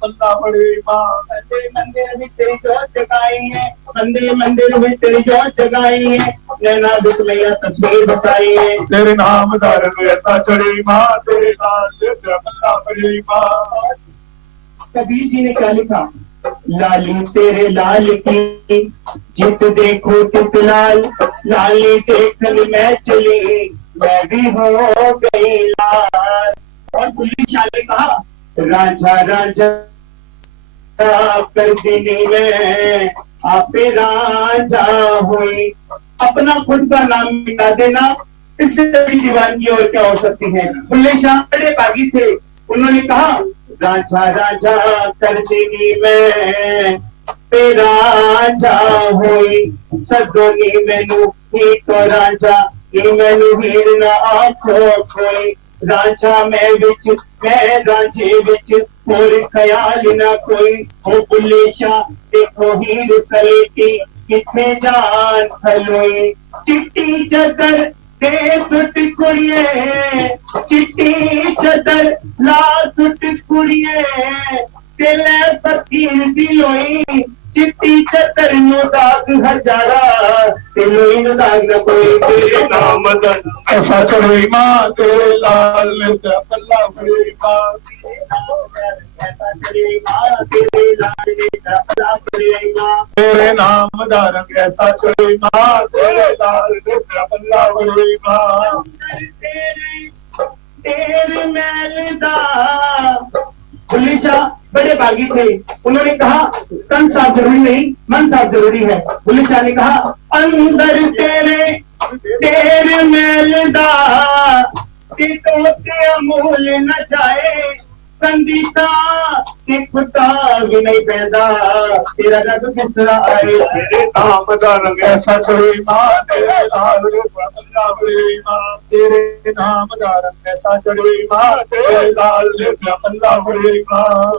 बंदा पड़े माँ मंदिर मंदिर में तेरी जोत जगाई है मंदिर मंदिर में तेरी जोत जगाई है नैना बिस्मिल्लाह तस्वीर बचाई है तेरे नाम दार ऐसा चढ़े माँ तेरे लाल बंदा पड़े माँ। कबीर जी ने क्या लिखा लाली तेरे लाल की जित देखो तित लाल लाली देखन मैं चली मैं भी हो गई लाल। और बुल्ली शाह ने कहा राजा राजा कर देने में आपे राजा हुई अपना खुद का नाम मिटा देना इससे बड़ी दीवानगी और क्या हो सकती है। बुल्ले शाह बड़े बागी थे उन्होंने कहा राजा राजा कर देनी में तेरा राजा होई सदोनी मैनू ही तो राजा ही मैनू हीर ना आखो कोई राजा मैं राजे विच और ख्याल ना कोई ओ बुल्ले शाह देखो हीर सलेटी किथे जान खलोई चिट्टी चदर दे सुट कुड़िए चिट्टी चदर ला सुट कुड़िए तेले फकीर दी लोई चिट्टी चदर नु दाग हजारा ते लोई नु दाग न कोई तेरे नाम दन ऐसा चढ़े माँ तेरे लाल पल्ला पड़े माँ तेरे लाल ने अल्लाह करे माँ तेरे नाम दार ऐसा चढ़े माँ तेरे लाल पल्ला पड़े माँ। तेरे मैलदा बुल्ले शाह बड़े बागी थे उन्होंने कहा तन साफ जरूरी नहीं मन साफ जरूरी है। बुल्ले शाह ने कहा अंदर तेरे मैलदा ते अमूल न जाए संदीता खुदा भी नहीं पैदा तेरा रब किस तरह आए तेरे नाम दार ऐसा चढ़े माँ तेरे लाल पल्ला पड़े माँ तेरे नाम दार ऐसा चढ़े माँ तेरे लाल पल्ला पड़े माँ।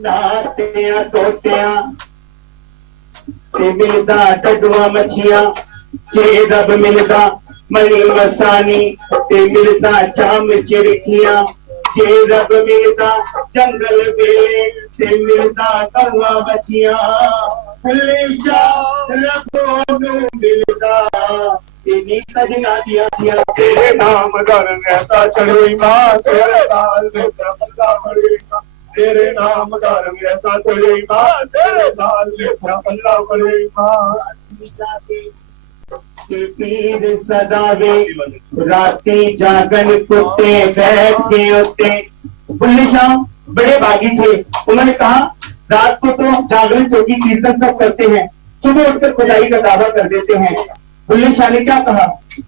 नातियां तोतियां ते मिलदा डडुआ मछियां जे रब मिलदा मनी मसानी ते मिलदा चाम चिरखियां जे रब मिलदा जंगल बेले ते मिलदा कौआ बचियां बुल्ले शाह रबों नू मिलदा तेनी कजना दिया छिया तेरे नाम दार ऐसा चढ़े माँ तेरे लाल पल्ला पड़े माँ तेरे नाम दार ऐसा चढ़े माँ तेरे लाल पल्ला पड़े माँ। पीर सदावे राती जागन कुत्ते बैठ के होते। बुल्ले शाह बड़े बागी थे उन्होंने कहा रात को तो जागरण चौकी कीर्तन सब करते हैं सुबह उठकर खुदाई का दावा कर देते हैं। बुल्ले शाह ने क्या कहा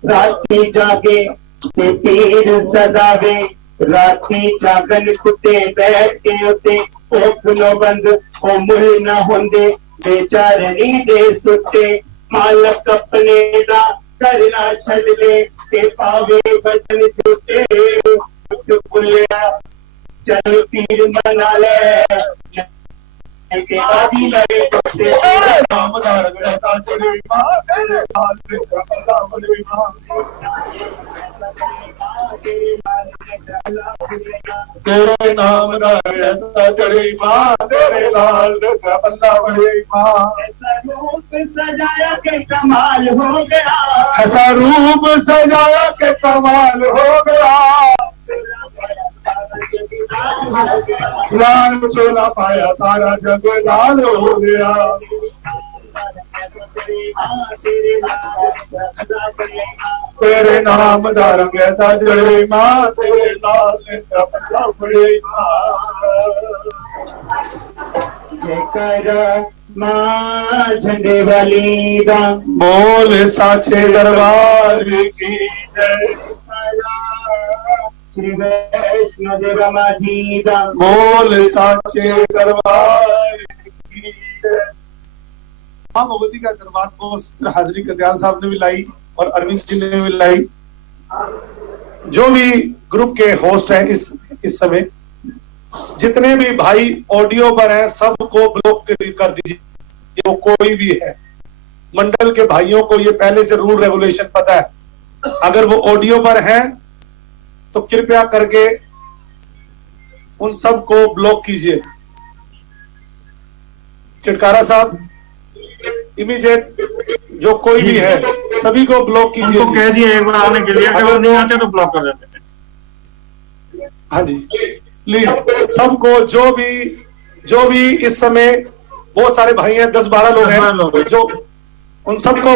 राती जागे ते पीर सदावे राती जागन कुत्ते बैठ के होते ओ खुलो बंद ओ मुल न होंदे बेचारे नी दे सुते मालक अपने दा करना छड़ ले ते पावे बचन झूठे बुलिया चल पीर मना ले के आदि लगे तेरे नाम दार ऐसा चढ़े माँ तेरे लाल पल्ला पड़े माँ तेरे नाम दार ऐसा चढ़े माँ तेरे लाल पल्ला पड़े माँ। ऐसा रूप सजाया के कमाल हो गया ऐसा रूप सजाया के कमाल हो गया लाल चोला पाया तारा जग लाल हो गया तेरे नाम दार ऐसा चढ़े माँ तेरे लाल पल्ला पड़े माँ। जयकारा माँ झंडे वाली दा बोल साचे दरबार की जय श्री वैष्णो देवा माझी दा बोल साचे दरबार की जय। माँ भगवती का दरबार को हाजरी कत्याल साहब ने भी लाई और अरविंद जी ने भी लाई। जो भी ग्रुप के होस्ट हैं इस समय, जितने भी भाई ऑडियो पर हैं सबको ब्लॉक कर दीजिए, वो कोई भी है। मंडल के भाइयों को ये पहले से रूल रेगुलेशन पता है, अगर वो ऑडियो पर हैं तो कृपया करके उन सबको ब्लॉक कीजिए। चिटकारा साहब इमीडिएट जो कोई भी है सभी को ब्लॉक कीजिए। उनको कह दिए एक बार आने के लिए, अगर नहीं आते तो ब्लॉक कर देते हैं। हाँ जी प्लीज सबको, जो भी इस समय बहुत सारे भाई हैं, 10-12 लोग हैं जो, उन सबको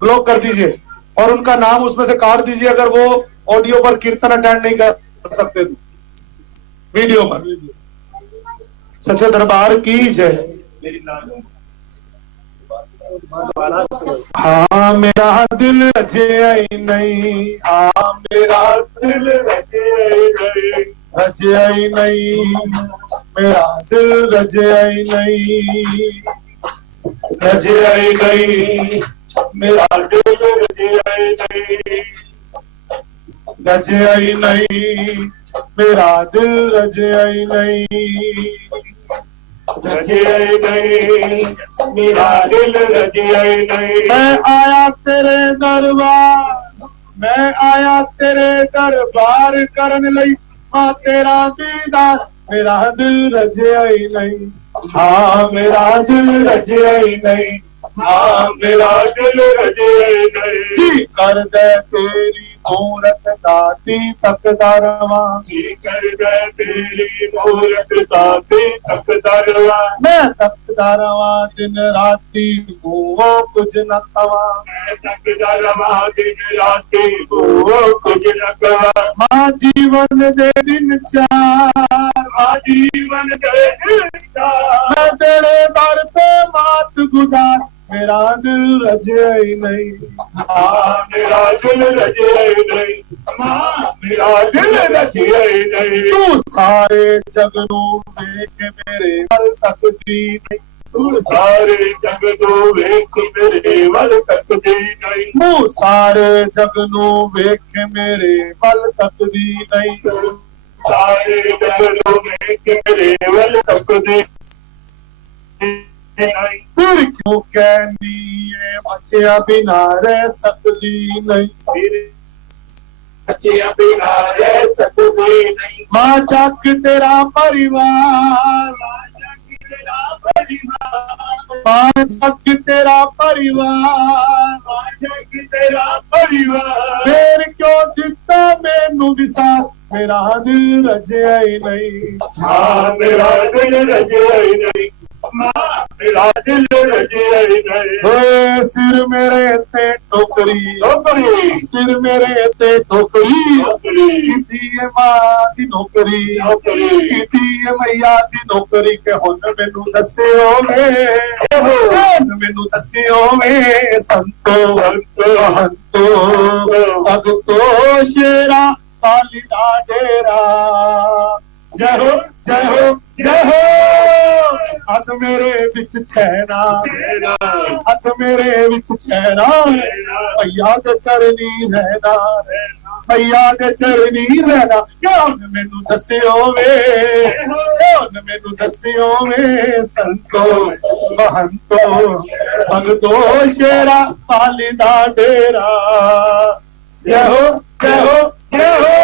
ब्लॉक कर दीजिए और उनका नाम उसमें से काट दीजिए अगर वो ऑडियो पर कीर्तन अटेंड नहीं कर सकते तो वीडियो पर। सच्चे दरबार की जय। हाँ मेरा दिल रजे नहीं, हाँ मेरा दिल रजे नहीं, मेरा दिल रजे नहीं, रजे नहीं, मेरा दिल रजे नहीं, रजे नहीं, मेरा दिल रजे नहीं, रजे नहीं, मेरा दिल रजे नहीं। मैं आया तेरे दरबार करन लई, हाँ तेरा दीदार, मेरा दिल रजे नहीं, हाँ मेरा दिल रजे नहीं, हाँ मेरा दिल रजे नहीं। जी कर दे तेरी मूरत दाती तकदारवा, जी कर दे तेरी मूरत दाती तकदारवा, मैं तकदारवा दिन राती वो कुछ न कवा, मैं तकदारवा दिन राती वो कुछ न कवा। माँ जीवन दे दिन चार, माँ जीवन दे दिन चार, मैं तेरे दर पे मात गुजार, मेरा दिल रजे नहीं, हाँ मेरा दिल रजे नहीं, माँ मेरा दिल रजे नहीं। तू सारे जग नू वेख मेरे वल तकदी नहीं, तू सारे जग नू वेख मेरे वल तकदी नहीं, तू सारे जग नू वेख मेरे वल तकदी नहीं, सारे जग नू वेख मेरे वल तकदी फिर क्यों कहनी है बच्चिया बिना रह सकती नहीं, बच्चिया बिना रह सकती नहीं। माँ चक तेरा परिवार, माँ चक तेरा परिवार, तेरा परिवार, फिर क्यों दिता मैनू विसार, मेरा दिल रजे नहीं, हाँ मेरा दिल रजे नहीं, मेरा दिल रजे नहीं। सिर मेरे ते टोकरी, टोकरी सिर मेरे ते टोकरी, की मां दी नौकरी, नौकरी की मैया दी नौकरी के हुन मैनू दस्सियो वे, मैनू दस्सियो वे संतो हंतो भगतो शेरा पाली दा डेरा। जय हो जय हो जय हो। हथ मेरे विच छैना, हथ मेरे विच छैना, भैया दे चरनी रहना, भैया दे चरनी रहना। क्यों मैनू दस्सियो वे, क्यों मैनू दस्सियो वे संतो महंतो भगतो शेरा पाली दा डेरा। जय हो जय हो जय हो।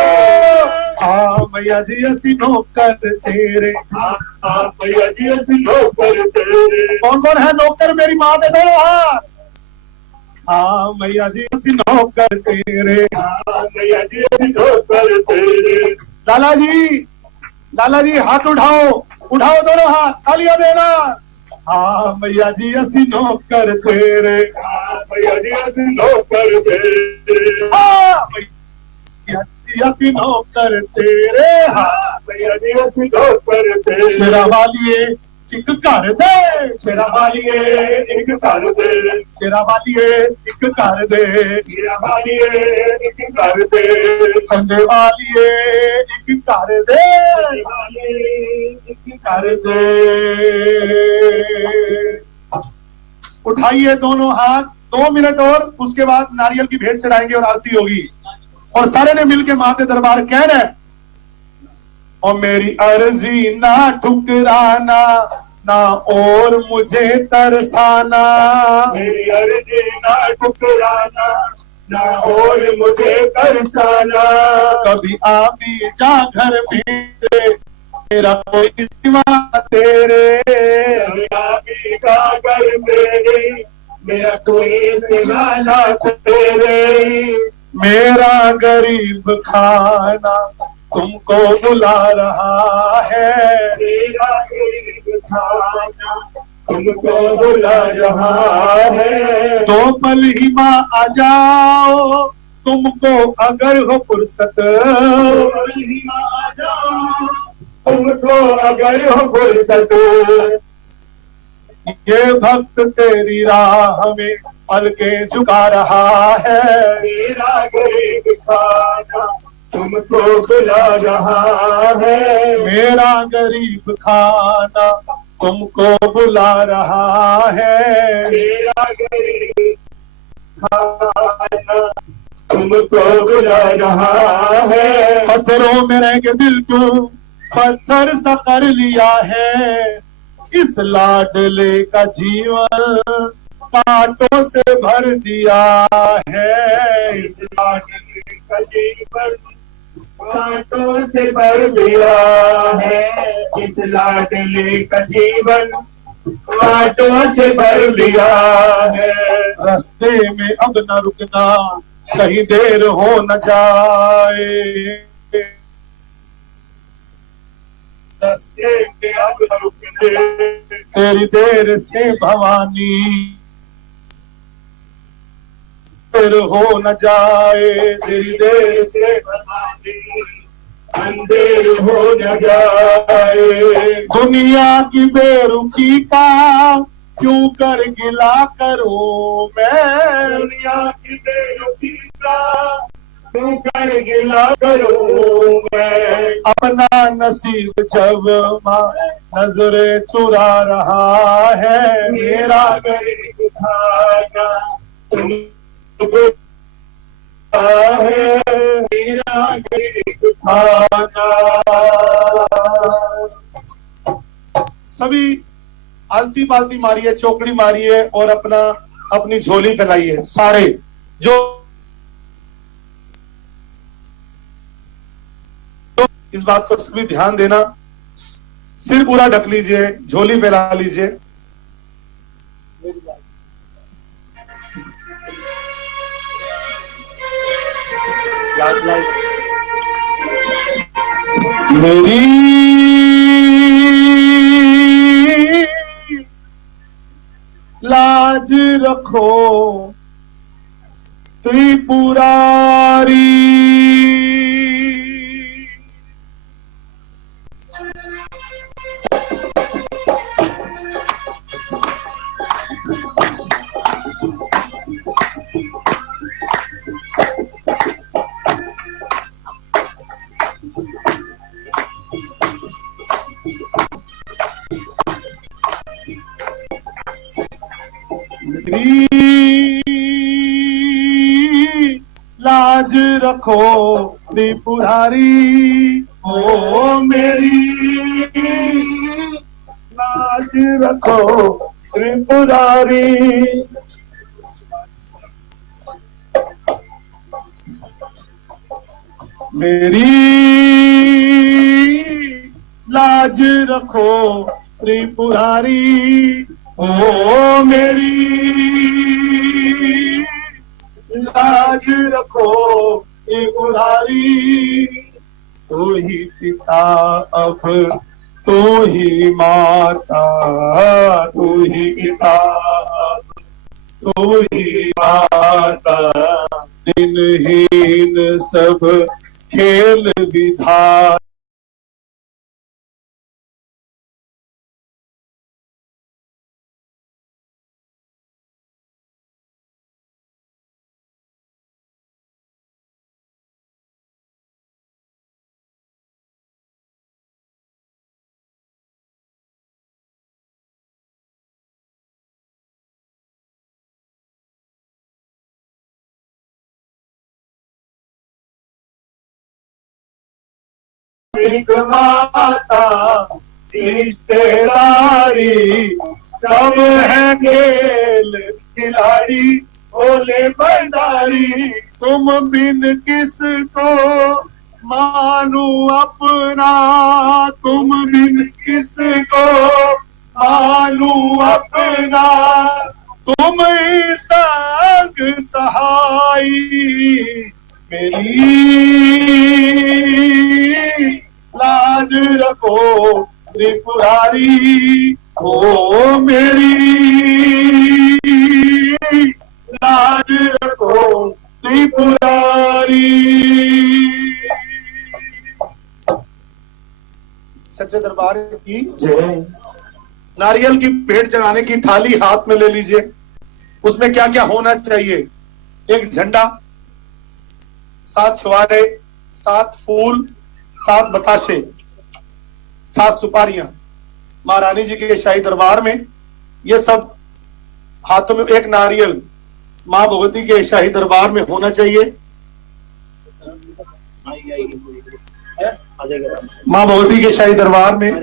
हाँ भैया जी असी नौकर तेरे, हाँ भैया जी असी नौकर तेरे। कौन कौन है नौकर मेरी माँ दे दो हाथ। हाँ भैया जी असी नौकर तेरे, हाँ भैया जी असी नौकर तेरे। लाला जी हाथ उठाओ, उठाओ दोनों हाथ, तालियां देना। हाँ भैया जी असी नौकर तेरे, हाँ भैया जी असी नौकर तेरे। हाँ असी नौकर तेरे, हाँ भैया जी असी नौकर तेरे। शेरा वालिए एक घर दे, शेरा वालिए एक घर दे, शेरा वालिए एक घर दे, शेरा वालिए एक घर दे। चंदे वालिए एक घर दे, एक घर दे। उठाइए दोनों हाथ, 2 मिनट और, उसके बाद नारियल की भेंट चढ़ाएंगे और आरती होगी। और सारे ने मिलके मां के दरबार कह रहे, और मेरी अर्जी ना ठुकराना, ना और मुझे तरसाना, मेरी अर्जी ना ठुकराना, ना और मुझे तरसाना। कभी आ भी जा घर मेरे, मेरा कोई सिवा तेरे, कभी आगे का कर मेरे, मेरा कोई सिवा ना तेरे। मेरा गरीब खाना तुमको बुला रहा है, मेरा गरीब खाना तुमको बुला रहा है। दो पल ही माँ आ जाओ, तुमको अगर हो फुर्सत, आ जाओ तुमको अगर हो फुर्सत। ये भक्त तेरी राह में पलके झुका रहा है, मेरा गरीब खाना तुमको बुला रहा है। मेरा गरीब खाना तुमको बुला रहा है, मेरा गरीब खाना तुमको बुला रहा है। पत्थरों में रह के दिल को पत्थर सा कर लिया है, इस लाडले का जीवन कांटों से भर दिया है, इस लाडले का जीवन कांटों से भर दिया है। इस लाडले का जीवन कांटों से भर दिया है। रास्ते में अब न रुकना, कहीं देर हो न जाए, रास्ते में अब न रुकने, तेरी देर से भवानी देर हो न जाए, तेरी देर देर से भवानी अंधेर हो न जाए। दुनिया की बेरुखी का क्यों कर गिला करूं मैं, दुनिया की बेरुखी का क्यों कर गिला करूं मैं। अपना नसीब जब माँ नजरे चुरा रहा है, मेरा गरीब खाना तुमको है। मेरा गरीब खाना। सभी आलती पालती मारिए, चौकड़ी मारिए और अपना अपनी झोली फैलाइए। सारे जो इस बात को सभी ध्यान देना, सिर पूरा ढक लीजिए, झोली फैला लीजिए। मेरी लाज रखो त्रिपुरारी, लाज रखो त्रिपुरारी, ओ मेरी लाज रखो त्रिपुरारी। मेरी लाज रखो त्रिपुरारी, ओ मेरी लाज रखो त्रिपुरारी। तू ही पिता अब तू ही माता, तू ही पिता तू ही माता, दिनहीन सब खेल विधाता। एक माता रिश्तेदारी सब है खेल खिलाड़ी ओले बंदारी तुम बिन किसको मानू अपना, तुम बिन किसको मानू अपना, तुम ही संग सहाई मेरी लाज रखो त्रिपुरारी, ओ मेरी लाज रखो त्रिपुरारी। सच्चे दरबार की जय। नारियल की भेंट चढ़ाने की थाली हाथ में ले लीजिए। उसमें क्या क्या होना चाहिए? एक झंडा, 7 छुआरे, 7 फूल, 7 बताशे, 7 सुपारियां। महारानी जी के शाही दरबार में ये सब हाथों में, एक नारियल मां भगवती के शाही दरबार में होना चाहिए। मां भगवती के शाही दरबार में